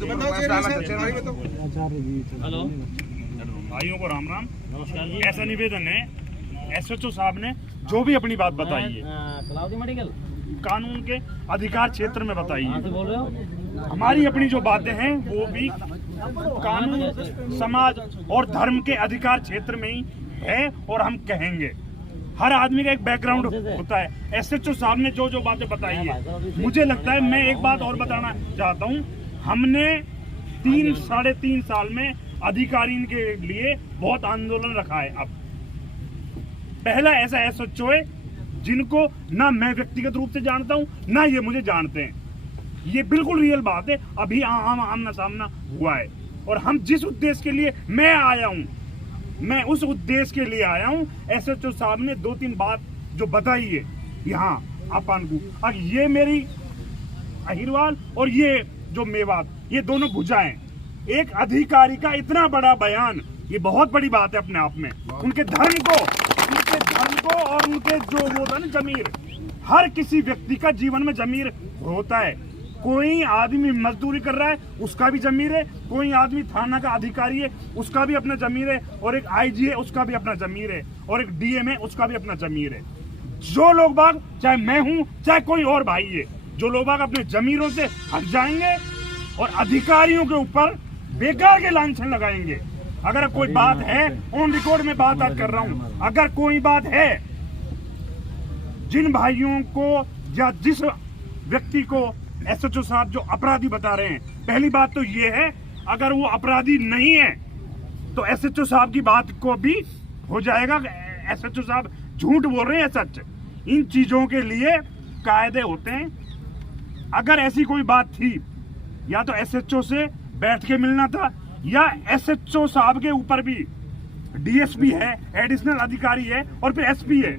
हेलो भाइयों को राम राम। ऐसा निवेदन है, एसएचओ साहब ने जो भी अपनी बात बताई है कलावती मेडिकल कानून के अधिकार क्षेत्र में बताई कहाँ है, से बोल रहे हो? हमारी अपनी जो बातें हैं वो भी कानून, समाज और धर्म के अधिकार क्षेत्र में ही है, और हम कहेंगे। हर आदमी का एक बैकग्राउंड होता है। एसएचओ साहब ने जो जो बातें बताई है, मुझे लगता है, मैं एक बात और बताना चाहता हूँ, हमने 3-3.5 साल में अधिकारी के लिए बहुत आंदोलन रखा है। अब पहला ऐसा एसएचओ है जिनको ना मैं व्यक्तिगत रूप से जानता हूँ, ना ये मुझे जानते हैं। ये बिल्कुल रियल बात है, अभी आमना सामना हुआ है। और हम जिस उद्देश्य के लिए मैं आया हूँ, मैं उस उद्देश्य के लिए आया हूँ। एसएचओ साहब ने 2-3 बात जो बताई है यहाँ अपन को, अब ये मेरी अहिरवाल और ये जो मेवात, ये दोनों भुजाएं, एक अधिकारी का इतना बड़ा बयान, ये बहुत बड़ी बात है अपने आप में। उनके धर्म को और उनके जो होता है ना जमीर, हर किसी व्यक्ति का जीवन में जमीर होता है। कोई आदमी मजदूरी कर रहा है, उसका भी जमीर है, कोई आदमी थाना का अधिकारी है, उसका भी अपना जमीर है, और एक आईजी है, उसका भी अपना जमीर है, और एक डीएम है, उसका भी अपना जमीर है। जो लोग बाग, चाहे मैं हूं चाहे कोई और भाई है, जो लोग बाग अपने जमीरों से हट जाएंगे और अधिकारियों के ऊपर बेकार के लांछन लगाएंगे। अगर कोई बात है, ऑन रिकॉर्ड में बात आज कर रहा हूं, अगर कोई बात है, जिन भाइयों को या जिस व्यक्ति को एसएचओ साहब जो अपराधी बता रहे हैं, पहली बात तो ये है, अगर वो अपराधी नहीं है तो एसएचओ साहब की बात को भी हो जाएगा। एसएचओ साहब झूठ बोल रहे हैं, सच। इन चीजों के लिए कायदे होते हैं। अगर ऐसी कोई बात थी, या तो एसएचओ से बैठ के मिलना था, या एसएचओ साहब के ऊपर भी डीएसपी है, एडिशनल अधिकारी है, और फिर एसपी है।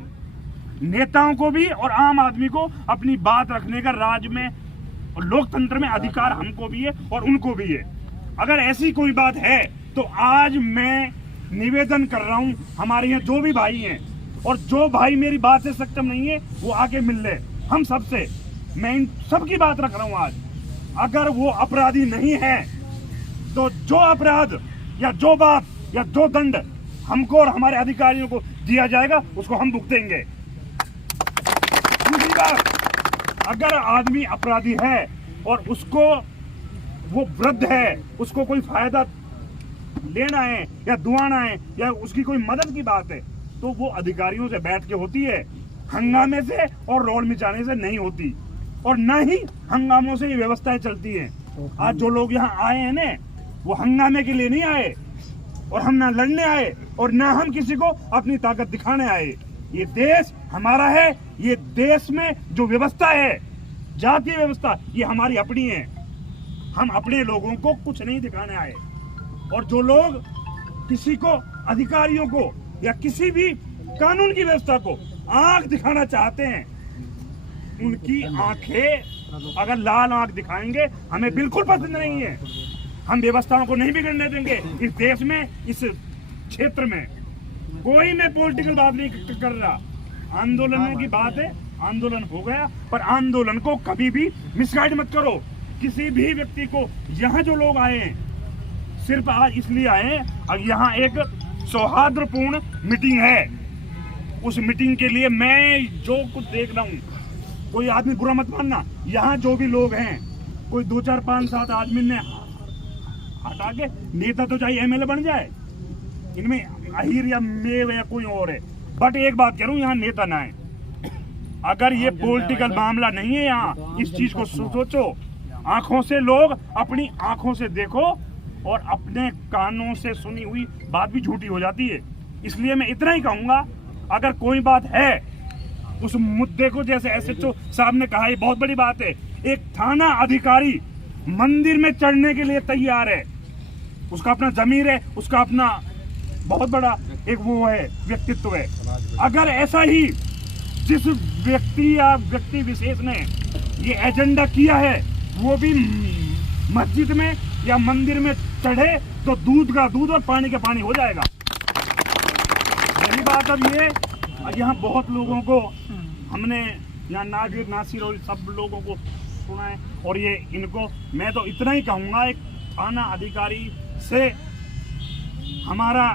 नेताओं को भी और आम आदमी को अपनी बात रखने का राज्य में और लोकतंत्र में अधिकार हमको भी है और उनको भी है। अगर ऐसी कोई बात है तो आज मैं निवेदन कर रहा हूं, हमारे यहाँ जो भी भाई हैं, और जो भाई मेरी बात से सक्षम नहीं है वो आके मिल ले हम सबसे। मैं इन सबकी बात रख रहा हूं आज। अगर वो अपराधी नहीं है तो जो अपराध या जो बात या जो दंड हमको और हमारे अधिकारियों को दिया जाएगा उसको हम भुगतेंगे। दूसरी बात, अगर आदमी अपराधी है और उसको वो वृद्ध है, उसको कोई फायदा लेना है या दुआना है या उसकी कोई मदद की बात है, तो वो अधिकारियों से बैठ के होती है, हंगामे से और रोड मिचाने से नहीं होती। और ना ही हंगामों से ये व्यवस्थाएं चलती हैं। आज जो लोग यहाँ आए हैं ना, वो हंगामे के लिए नहीं आए और हम ना लड़ने आए और ना हम किसी को अपनी ताकत दिखाने आए। ये देश हमारा है, ये देश में जो व्यवस्था है, जातीय व्यवस्था, ये हमारी अपनी है। हम अपने लोगों को कुछ नहीं दिखाने आए। और जो लोग किसी को, अधिकारियों को या किसी भी कानून की व्यवस्था को आंख दिखाना चाहते हैं, उनकी आंखें अगर लाल आंख दिखाएंगे हमें बिल्कुल पसंद नहीं है। हम व्यवस्थाओं को नहीं बिगड़ने देंगे इस देश में, इस क्षेत्र में। कोई मैं पॉलिटिकल बात नहीं कर रहा। आंदोलनों की बात है, आंदोलन हो गया, पर आंदोलन को कभी भी मिसगाइड मत करो। किसी भी व्यक्ति को, यहाँ जो लोग आए हैं सिर्फ आज इसलिए आए हैं, और यहाँ एक सौहार्दपूर्ण मीटिंग है। उस मीटिंग के लिए मैं जो कुछ देख रहा हूँ, कोई आदमी बुरा मत मानना। यहाँ जो भी लोग हैं, कोई 2 4 5 7 आदमी ने हटा के नेता तो चाहे एमएलए बन जाए, इनमें अहीर या मेव या कोई और है, बट एक बात कह रहा हूँ, यहाँ नेता ना है। अगर ये पॉलिटिकल मामला नहीं है, यहाँ इस चीज को सोचो। आंखों से लोग अपनी आंखों से देखो, और अपने कानों से सुनी हुई बात भी झूठी हो जाती है। इसलिए मैं इतना ही कहूंगा, अगर कोई बात है उस मुद्दे को, जैसे एसएचओ साहब ने कहा, ये बहुत बड़ी बात है। एक थाना अधिकारी मंदिर में चढ़ने के लिए तैयार है, उसका अपना जमीर है, उसका अपना बहुत बड़ा एक वो है, व्यक्तित्व है। अगर ऐसा ही जिस व्यक्ति या व्यक्ति विशेष ने ये एजेंडा किया है, वो भी मस्जिद में या मंदिर में चढ़े, तो दूध का दूध और पानी का पानी हो जाएगा। यही बात। अब ये यहाँ बहुत लोगों को हमने, यहाँ नासिर और सब लोगों को सुना है, और ये इनको मैं तो इतना ही कहूँगा, एक थाना अधिकारी से हमारा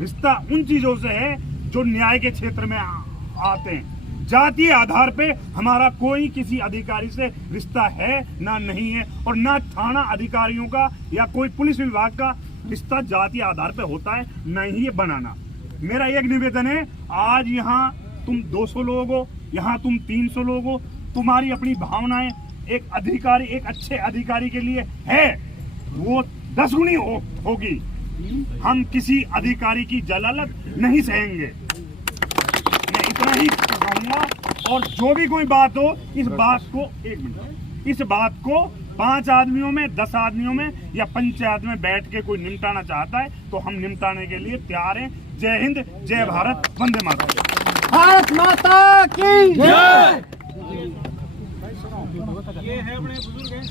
रिश्ता उन चीज़ों से है जो न्याय के क्षेत्र में आते हैं। जातीय आधार पे हमारा कोई किसी अधिकारी से रिश्ता है ना नहीं है, और ना थाना अधिकारियों का या कोई पुलिस विभाग का रिश्ता जातीय आधार पे होता है, ना ही ये बनाना। मेरा एक निवेदन है, आज यहाँ तुम 200 लोग हो, यहाँ तुम 300 लोग हो, तुम्हारी अपनी भावनाएं एक अधिकारी, एक अच्छे अधिकारी के लिए है, वो 10 गुनी होगी। हम किसी अधिकारी की जलालत नहीं सहेंगे। मैं इतना ही कहूँगा। और जो भी कोई बात हो, इस बात को, एक मिनट, इस बात को 5 आदमियों में, 10 आदमियों में या पंचायत में बैठ के कोई निपटाना चाहता है, तो हम निपटाने के लिए तैयार हैं। जय हिंद, जय भारत, वंदे मातरम। भारत माता की जय। ये है अपने बुजुर्ग हैं,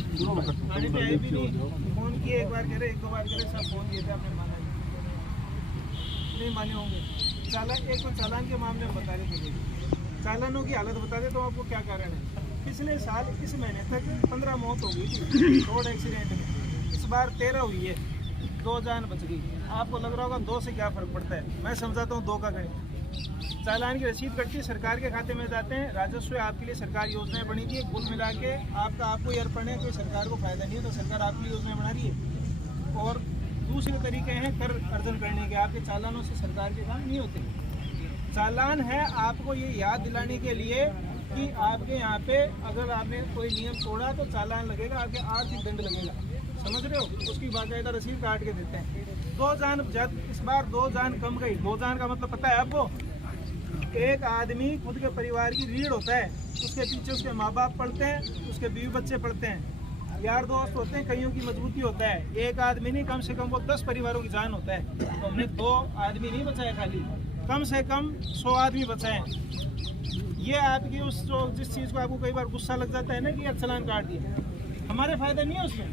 थाने पे आए भी नहीं, फोन किए, एक बार कह रहे, 1 2 बार कह रहे, सब फोन किए थे, आपने माना नहीं माने होंगे। चालान, एक तो चालान के मामले में बता रहे थे, चालानों की हालत बता दे तो आपको क्या कारण है। पिछले साल इस महीने तक 15 मौत हो गई थी रोड एक्सीडेंट में, इस बार 13 हुई है, 2 जान बच गई। आपको लग रहा होगा 2 से क्या फर्क पड़ता है, मैं समझाता हूँ 2 का करें। चालान की रसीद कटती, सरकार के खाते में जाते हैं, राजस्व आपके लिए सरकार योजनाएं बनी थी, कुल मिला के आपको ये अर्पण है कि सरकार को फायदा नहीं है, तो सरकार आपके लिए योजनाएं बना रही है। और दूसरे तरीके हैं कर अर्जन करने के, आपके चालानों से सरकार के काम नहीं होते। चालान है आपको ये याद दिलाने के लिए कि आपके यहाँ पे अगर आपने कोई नियम तोड़ा तो चालान लगेगा, आपके आर्थिक दंड लगेगा, समझ रहे हो। उसकी बाकायदा रसीद काट के देते हैं। 2 जान, इस बार 2 जान कम गई। 2 जान का मतलब पता है आपको, एक आदमी खुद के परिवार की रीढ़ होता है, उसके पीछे उसके माँ बाप पढ़ते हैं, उसके बीवी बच्चे पढ़ते हैं, यार दोस्त होते हैं, कईयों की मजबूती होता है। एक आदमी नहीं, कम से कम वो 10 परिवारों की जान होता है। तो हमने 2 आदमी नहीं बचाए, खाली कम से कम 100 आदमी बचाए। ये आपकी उस जो जिस चीज़ को आपको कई बार गुस्सा लग जाता है ना कि यार चालान काट दिया, हमारे फायदा नहीं है उसमें,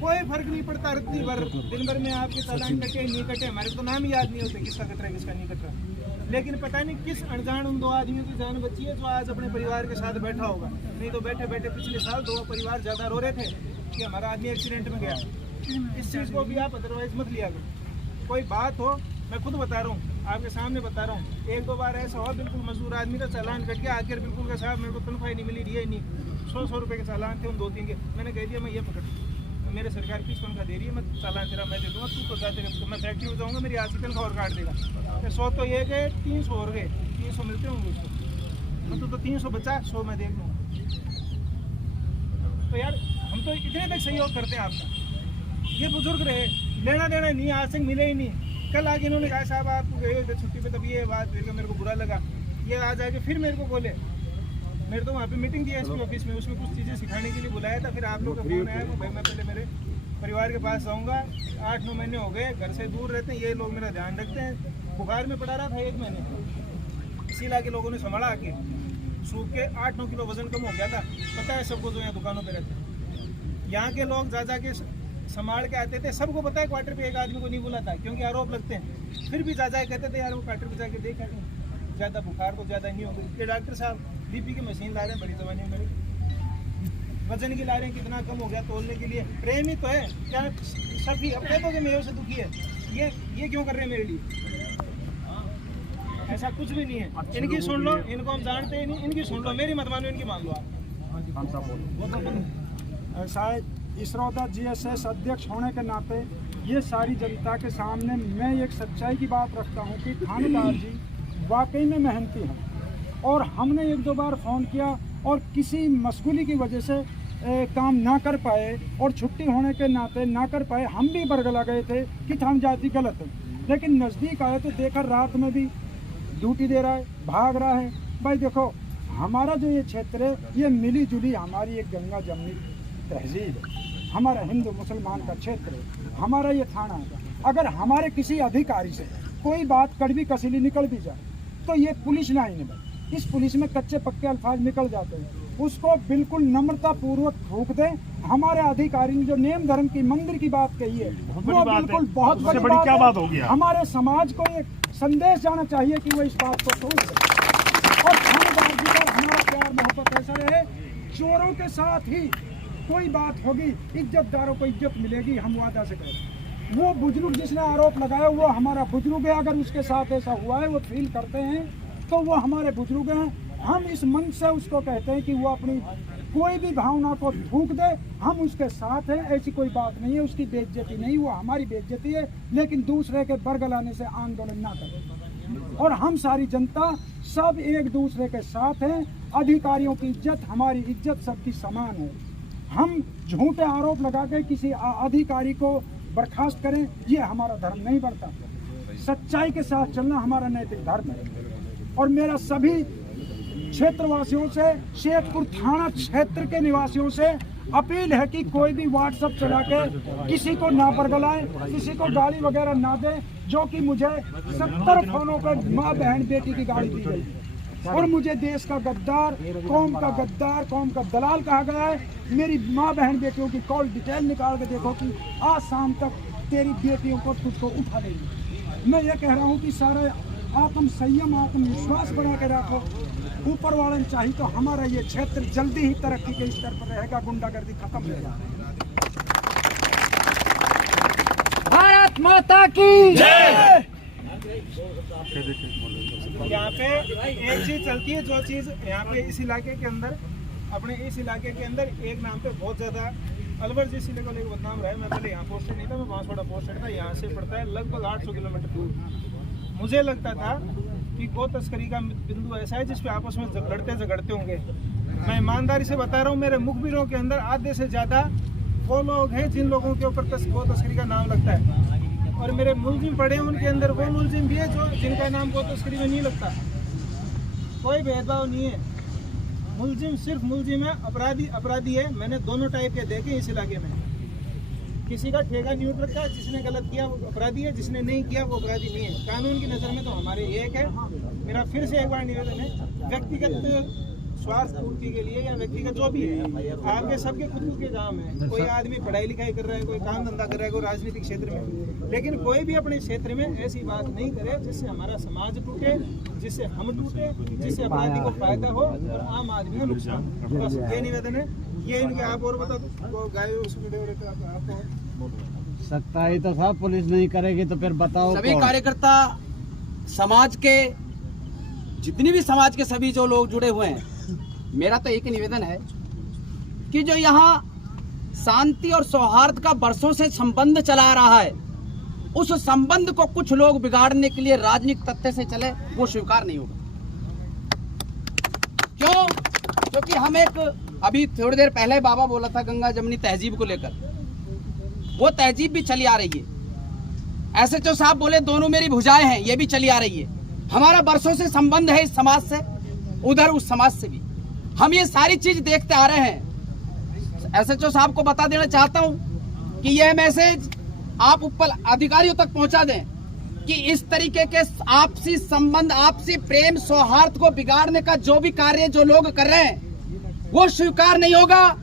कोई फर्क नहीं पड़ता। दिन भर में आपके चालान कटे नहीं कटे, हमारे तो नाम याद नहीं होते किसका कट रहा है किसका नहीं कट रहा। लेकिन पता नहीं किस अनजान उन 2 आदमियों की जान बची है जो आज अपने परिवार के साथ बैठा होगा। नहीं तो बैठे बैठे पिछले साल 2 परिवार ज़्यादा रो रहे थे कि हमारा आदमी एक्सीडेंट में गया। इस चीज़ को भी आप अदरवाइज मत लिया करो। कोई बात हो, मैं खुद बता रहा हूँ, आपके सामने बता रहा हूँ, एक दो बार ऐसा हो बिल्कुल मजदूर आदमी का चालान कट गया, आखिर बिल्कुल का साहब मेरे को तनख्वाही नहीं मिली, ये नहीं 100 रुपये के चालान थे उन 2-3 के, मैंने कह दिया मैं ये पकड़, मेरे सरकार 30 तनख्वाह दे रही है, मैं चालान तेरा मैं दे दूँगा, तू तो जाते तो मैं फैक्ट्री में जाऊँगा, मेरी आज की तनख्वाह और काट देगा। 100 तो ये गए, 300 और गए, 300 मिलते होंगे उसको, मैं तो 300 बचा, 100 मैं देख लूँगा। तो यार हम तो इतने तक सहयोग करते हैं आपका। ये बुजुर्ग रहे, लेना देना नहीं, आज तक मिले ही नहीं। कल आके इन्होंने कहा साहब आप गए थे छुट्टी पे, तब ये बात मेरे को बुरा लगा, ये आज आके फिर मेरे को बोले, मेरे तो वहाँ पे मीटिंग थी एसपी ऑफिस में, उसमें कुछ चीज़ें सिखाने के लिए बुलाया था, फिर आप लोग का फोन आया तो भाई मैं पहले मेरे परिवार के पास जाऊँगा, 8-9 महीने हो गए, घर से दूर रहते हैं, ये लोग मेरा ध्यान रखते हैं, बुखार में पड़ा रहा था 1 महीने, इसी इलाके लोगों ने संभाला आके, सूख के 8-9 किलो वजन कम हो गया था, पता है सबको जो यहाँ दुकानों पर रहते हैं, यहाँ के लोग जा के संभाल के आते थे, सबको पता है क्वार्टर पे एक आदमी को नहीं बुलाता क्योंकि आरोप लगते हैं, फिर भी जा कहते थे यार वो क्वार्टर पे जाके देखा नहीं, ज़्यादा बुखार तो ज़्यादा नहीं हो गई, ये डॉक्टर साहब बीपी की मशीन ला रहे हैं बड़ी जमाने में, वजन की ला रहे हैं, कितना कम हो गया तोलने के लिए, प्रेम ही तो है क्या, सभी अब कहते हो कि मेरे से दुखी है, ये क्यों कर रहे हैं मेरे लिए, ऐसा कुछ भी नहीं है, इनकी सुन लो, इनको हम जानते ही नहीं, इनकी सुन लो, मेरी मत मानो, इनकी मान लो आप। शायद इसरौदा जीएसएस अध्यक्ष होने के नाते ये सारी जनता के सामने मैं एक सच्चाई की बात रखता हूँ कि थानेदार जी वाकई में मेहनती हैं, और हमने 1-2 बार फ़ोन किया और किसी मशगूली की वजह से काम ना कर पाए और छुट्टी होने के नाते ना कर पाए, हम भी बरगला गए थे कि थानेदार जी गलत है, लेकिन नज़दीक आए तो देखा रात में भी ड्यूटी दे रहा है, भाग रहा है। भाई देखो हमारा जो ये क्षेत्र है ये मिली जुली हमारी एक गंगा जमनी तहजीब है, हमारा हिंदू मुसलमान का क्षेत्र है, हमारा ये थाना है। अगर हमारे किसी अधिकारी से कोई बात कड़वी कसीली निकल भी जाए तो ये पुलिस लाइन है, इस पुलिस में कच्चे पक्के अल्फाज निकल जाते हैं, उसको बिल्कुल नम्रता पूर्वक फूंक दें। हमारे अधिकारी ने जो नेम धर्म की मंदिर की बात कही है वो बिल्कुल बहुत बड़ी क्या बात हो गया। हमारे समाज को एक संदेश जाना चाहिए कि वो इस बात को फूंक दे, और थानेदार जी पर हमारा प्यार मोहब्बत ऐसा रहे, चोरों के साथ ही कोई बात होगी, इज्जतदारों को इज्जत मिलेगी, हम वादा से करें। वो बुजुर्ग जिसने आरोप लगाया वो हमारा बुजुर्ग है, अगर उसके साथ ऐसा हुआ है वो फील करते हैं तो वो हमारे बुजुर्ग हैं। हम इस मन से उसको कहते हैं कि वो अपनी कोई भी भावना को थूक दे, हम उसके साथ हैं, ऐसी कोई बात नहीं है, उसकी बेइज्जती नहीं, वो हमारी बेइज्जती है, लेकिन दूसरे के बरगलाने से आंदोलन ना करें। और हम सारी जनता सब एक दूसरे के साथ हैं, अधिकारियों की इज्जत हमारी इज्जत सबकी समान है। हम झूठे आरोप लगा के किसी अधिकारी को बर्खास्त करें, ये हमारा धर्म नहीं बनता। सच्चाई के साथ चलना हमारा नैतिक धर्म है। और मेरा सभी क्षेत्रवासियों से, शेखपुर थाना क्षेत्र के निवासियों से अपील है कि कोई भी व्हाट्सएप चला के किसी को ना बरगलाए, किसी को गाली वगैरह ना दे, जो कि मुझे 70 फोनों पर माँ बहन बेटी की गाली दी गई और मुझे देश का गद्दार, कौम का दलाल कहा गया है। मेरी माँ बहन बेटियों की कॉल डिटेल निकाल के देखो कि आज शाम तक तेरी बेटियों को तुझको उठा लेंगे। मैं ये कह रहा हूँ कि सारे आत्म संयम, आत्मविश्वास बना के रखो। ऊपर वाले ने चाहिए तो हमारा ये क्षेत्र जल्दी ही तरक्की के स्तर पर रहेगा, गुंडागर्दी खत्म हो जाएगा। भारत माता की जय। यहाँ पे एक चीज चलती है, जो चीज यहाँ पे इस इलाके के अंदर, अपने इस इलाके के अंदर एक नाम पे बहुत ज्यादा अलवर जिस इलाके को लेकर बदनाम रहा है। मैं पहले यहाँ पोस्टेड नहीं था, मैं बांसवाड़ा पोस्टेड था। यहाँ से पड़ता है लगभग 800 किलोमीटर दूर। मुझे लगता था कि गौ तस्करी का बिंदु ऐसा है जिसपे आपस में झगड़ते होंगे। मैं ईमानदारी से बता रहा हूँ, मेरे मुखबिरों के अंदर आधे से ज्यादा वो लोग हैं जिन लोगों के ऊपर गौ तस्करी का नाम लगता है, और मेरे मुलजिम पड़े हैं उनके अंदर वो मुलजिम भी है जो जिनका नाम गौ तस्करी में नहीं लगता। कोई भेदभाव नहीं है, मुलजिम सिर्फ मुलजिम है, अपराधी अपराधी है। मैंने दोनों टाइप के देखे इस इलाके में। किसी का ठेका नहीं उठ रखा, जिसने गलत किया वो अपराधी है, जिसने नहीं किया वो अपराधी नहीं है। कानून की नज़र में तो हमारे एक है। मेरा फिर से एक बार निवेदन है, व्यक्तिगत स्वार्थ पूर्ति के लिए या व्यक्तिगत जो भी है, आपके सबके खुद के काम है। कोई आदमी पढ़ाई लिखाई कर रहा है, कोई काम धंधा कर रहा है, कोई राजनीतिक क्षेत्र में, लेकिन कोई भी अपने क्षेत्र में ऐसी बात नहीं करे जिससे हमारा समाज टूटे, जिससे हम टूटे, जिससे अपराधी को फायदा हो और आम आदमी को नुकसान। बस ये निवेदन है। ये इनके आप और बता दो गाय वीडियो रहते आप सख्ताई तो साहब पुलिस नहीं करेगी तो फिर बताओ सभी कार्यकर्ता समाज के जितनी भी समाज के सभी जो लोग जुड़े हुए हैं, मेरा तो एक ही निवेदन है कि जो यहाँ शांति और सौहार्द का वर्षों से संबंध चला रहा है, उस संबंध को कुछ लोग बिगाड़ने के लिए राजनीतिक तथ्य से चले, वो स्वीकार नहीं होगा। क्यों? क्योंकि हम एक अभी थोड़ी देर पहले बाबा बोला था गंगा जमुनी तहजीब को लेकर, वो तहजीब भी चली आ रही है। एसएचओ साहब बोले दोनों मेरी भुजाएं हैं, ये भी चली आ रही है। हमारा वर्षों से संबंध है इस समाज से, उधर उस समाज से भी। हम ये सारी चीज देखते आ रहे हैं। एसएचओ साहब को बता देना चाहता हूं कि यह मैसेज आप ऊपर अधिकारियों तक पहुंचा दें कि इस तरीके के आपसी संबंध, आपसी प्रेम, सौहार्द को बिगाड़ने का जो भी कार्य जो लोग कर रहे हैं, वो स्वीकार नहीं होगा।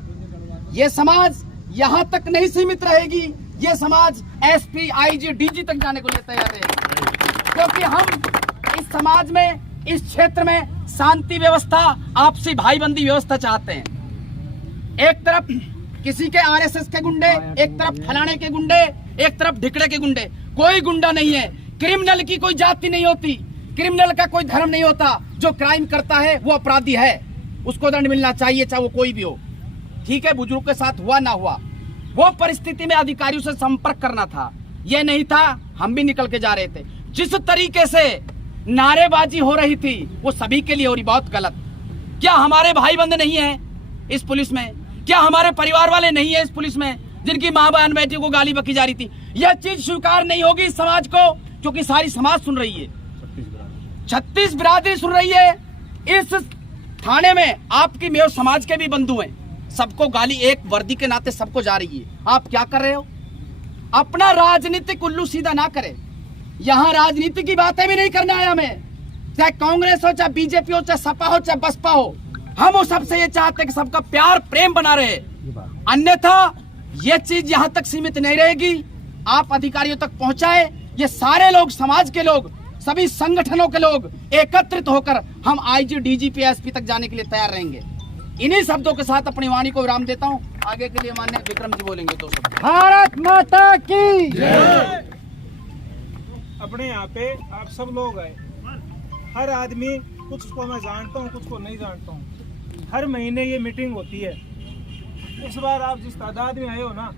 ये समाज यहां तक नहीं सीमित रहेगी, ये समाज एसपी, आईजी, डीजी तक जाने को लिए तैयार है, क्योंकि हम इस समाज में, इस क्षेत्र में शांति व्यवस्था, आपसी भाईबंदी व्यवस्था चाहते हैं। एक तरफ किसी के आरएसएस के गुंडे, एक तरफ फलाने के गुंडे, एक तरफ ढिकड़े के गुंडे। कोई गुंडा नहीं है। क्रिमिनल की कोई जाति नहीं होती, क्रिमिनल का कोई धर्म नहीं होता। जो क्राइम करता है वो अपराधी है, उसको दंड मिलना चाहिए, चाहे वो कोई भी हो। ठीक है, बुजुर्ग के साथ हुआ ना हुआ, वो परिस्थिति में अधिकारियों से संपर्क करना था, ये नहीं था। हम भी निकल के जा रहे थे। जिस तरीके से नारेबाजी हो रही थी वो सभी के लिए हो रही, बहुत गलत। क्या हमारे भाई बंद नहीं है इस पुलिस में? क्या हमारे परिवार वाले नहीं है इस पुलिस में, जिनकी मां बहन बेटी को गाली बकी जा रही थी? यह चीज स्वीकार नहीं होगी इस समाज को, क्योंकि सारी समाज सुन रही है, 36 बिरादरी सुन रही है। इस थाने में आपकी मेरे समाज के भी बंधु हैं, सबको गाली एक वर्दी के नाते सबको जा रही है। आप क्या कर रहे हो? अपना राजनीतिक उल्लू सीधा ना करें। यहाँ राजनीति की बातें भी नहीं करना है हमें, चाहे कांग्रेस हो, चाहे बीजेपी हो, चाहे सपा हो, चाहे बसपा हो। हम उस सबसे ये चाहते हैं कि सबका प्यार प्रेम बना रहे, अन्यथा ये चीज यहाँ तक सीमित नहीं रहेगी। आप अधिकारियों तक पहुंचाए, ये सारे लोग, समाज के लोग, सभी संगठनों के लोग एकत्रित होकर हम आईजी, डीजीपी, एसपी तक जाने के लिए तैयार रहेंगे। इन्हीं शब्दों के साथ अपनी वाणी को विराम देता हूँ। आगे के लिए माननीय विक्रम जी बोलेंगे 2 शब्द। भारत माता की जय। अपने यहाँ पे आप सब लोग आए, हर आदमी, कुछ को मैं जानता हूँ, कुछ को नहीं जानता हूँ। हर महीने ये मीटिंग होती है। इस बार आप जिस तादाद में आए हो ना,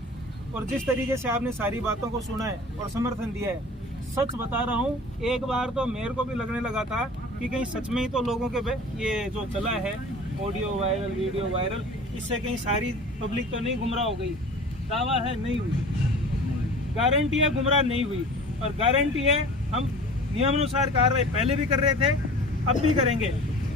और जिस तरीके से आपने सारी बातों को सुना है और समर्थन दिया है, सच बता रहा हूँ, एक बार तो मेरे को भी लगने लगा था कि कहीं सच में ही तो लोगों के ये जो चला है ऑडियो वायरल, वीडियो वायरल, इससे कहीं सारी पब्लिक तो नहीं गुमराह हो गई। दावा है नहीं हुई, गारंटी है गुमराह नहीं हुई, और गारंटी है हम नियमानुसार कार्रवाई पहले भी कर रहे थे, अब भी करेंगे।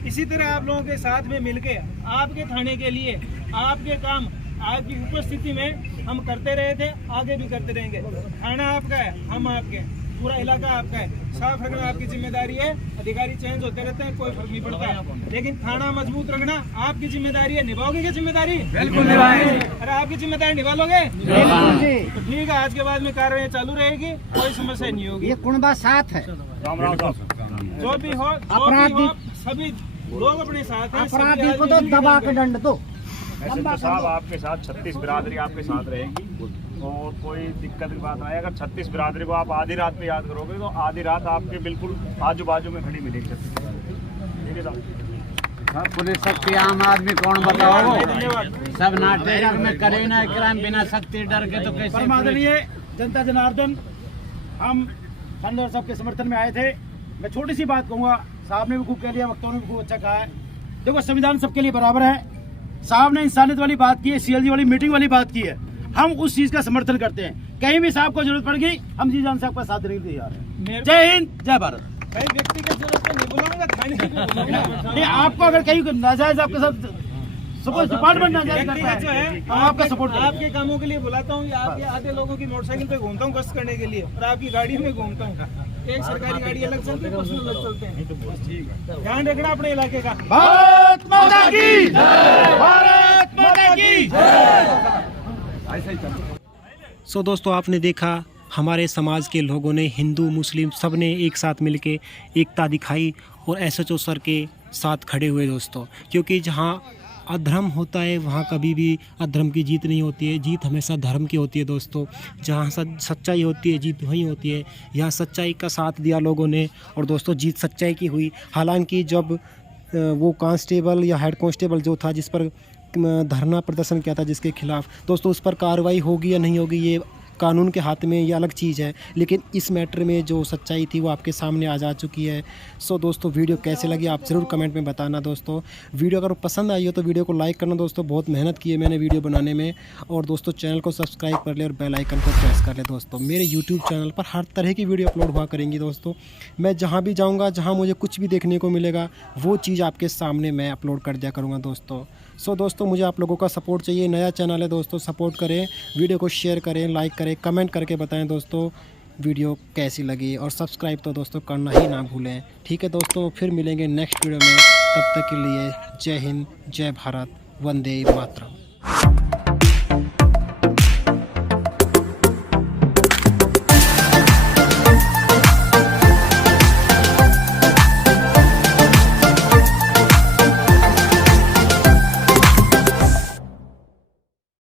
इसी तरह आप लोगों के साथ में मिलके आपके थाने के लिए आपके काम आपकी उपस्थिति में हम करते रहे थे, आगे भी करते रहेंगे। थाना आपका है, हम आपके हैं, पूरा इलाका आपका है। साफ रखना आपकी जिम्मेदारी है। अधिकारी चेंज होते रहते हैं, कोई फर्क नहीं पड़ता, लेकिन थाना मजबूत रखना आपकी जिम्मेदारी है। निभाओगे क्या जिम्मेदारी? बिल्कुल निभाएंगे। अरे आपकी जिम्मेदारी निभा लोगे तो ठीक है, आज के बाद में कार्रवाई चालू रहेगी, कोई समस्या नहीं होगी। ये कुंबा साथ है, जो भी हो सभी लोग अपने साथ हैं। अपराधी को तो दबा के दंड दो। एसएचओ साहब आपके साथ 36 बिरादरी आपके साथ रहेगी, और कोई दिक्कत की बात नहीं। अगर 36 बिरादरी को आप आधी रात में याद करोगे तो आधी रात आपके बिल्कुल आजू बाजू में खड़ी मिलेगी। ठीक है साहब। पुलिस शक्ति आम आदमी कौन बताओ? सब नाटक में करे ना क्राइम, बिना शक्ति डर के तो कैसे? परमादरणीय जनता जनार्दन, हम थानेदार साहब के समर्थन में आए थे। मैं छोटी सी बात कहूँगा, साहब ने भी खूब कह लिया, वक्ताओं ने भी खूब अच्छा कहा है। देखो, संविधान सबके लिए बराबर है। साहब ने इंसानियत वाली बात की है, सीएलजी वाली मीटिंग वाली बात की है, हम उस चीज का समर्थन करते हैं। कहीं भी साहब को जरूरत पड़ेगी, हम जी जान साहब का साथ देने के लिए तैयार हैं। जय हिंद, जय भारत। भाई व्यक्तिगत जरूरत नहीं बुलाऊंगा, थाने की नहीं, आपको अगर कहीं नाजायज आपके साथ डिपार्टमेंट नाजायज करता है, जो है हम आपका सपोर्ट आपके कामों के लिए बुलाता हूँ, या आपके आधे लोगों की मोटरसाइकिल पे घूमता हूँ गश्त करने के लिए, और आपकी गाड़ी में घूमता हूँ। एक सरकारी गाड़ी अलग चलती है, पर्सनल अलग चलते हैं। ध्यान रखना अपने इलाके का। भारत माता की जय, भारत माता की जय। सो दोस्तों, आपने देखा हमारे समाज के लोगों ने, हिंदू मुस्लिम सब ने एक साथ मिलके एकता दिखाई और एसएचओ सर के साथ खड़े हुए दोस्तों, क्योंकि जहां अधर्म होता है वहाँ कभी भी अधर्म की जीत नहीं होती है, जीत हमेशा धर्म की होती है दोस्तों। जहाँ सच्चाई होती है जीत वहीं होती है। यहाँ सच्चाई का साथ दिया लोगों ने और दोस्तों जीत सच्चाई की हुई। हालांकि जब वो कांस्टेबल या हेड कांस्टेबल जो था जिस पर धरना प्रदर्शन किया था जिसके खिलाफ, दोस्तों उस पर कार्रवाई होगी या नहीं होगी ये कानून के हाथ में, ये अलग चीज़ है। लेकिन इस मैटर में जो सच्चाई थी वो आपके सामने आ जा चुकी है। सो दोस्तों वीडियो कैसे लगी आप ज़रूर कमेंट में बताना दोस्तों। वीडियो अगर पसंद आई हो तो वीडियो को लाइक करना दोस्तों, बहुत मेहनत की है मैंने वीडियो बनाने में। और दोस्तों चैनल को सब्सक्राइब कर ले और बेल आइकन को प्रेस कर ले दोस्तों। मेरे यूट्यूब चैनल पर हर तरह की वीडियो अपलोड हुआ करेंगी दोस्तों। मैं जहाँ भी जाऊँगा, जहाँ मुझे कुछ भी देखने को मिलेगा वो चीज़ आपके सामने मैं अपलोड कर दिया करूँगा दोस्तों। सो दोस्तों मुझे आप लोगों का सपोर्ट चाहिए, नया चैनल है दोस्तों, सपोर्ट करें, वीडियो को शेयर करें, लाइक करें, कमेंट करके बताएं दोस्तों वीडियो कैसी लगी। और सब्सक्राइब तो दोस्तों करना ही ना भूलें। ठीक है दोस्तों, फिर मिलेंगे नेक्स्ट वीडियो में। तब तक के लिए जय हिंद, जय भारत, वंदे मातरम।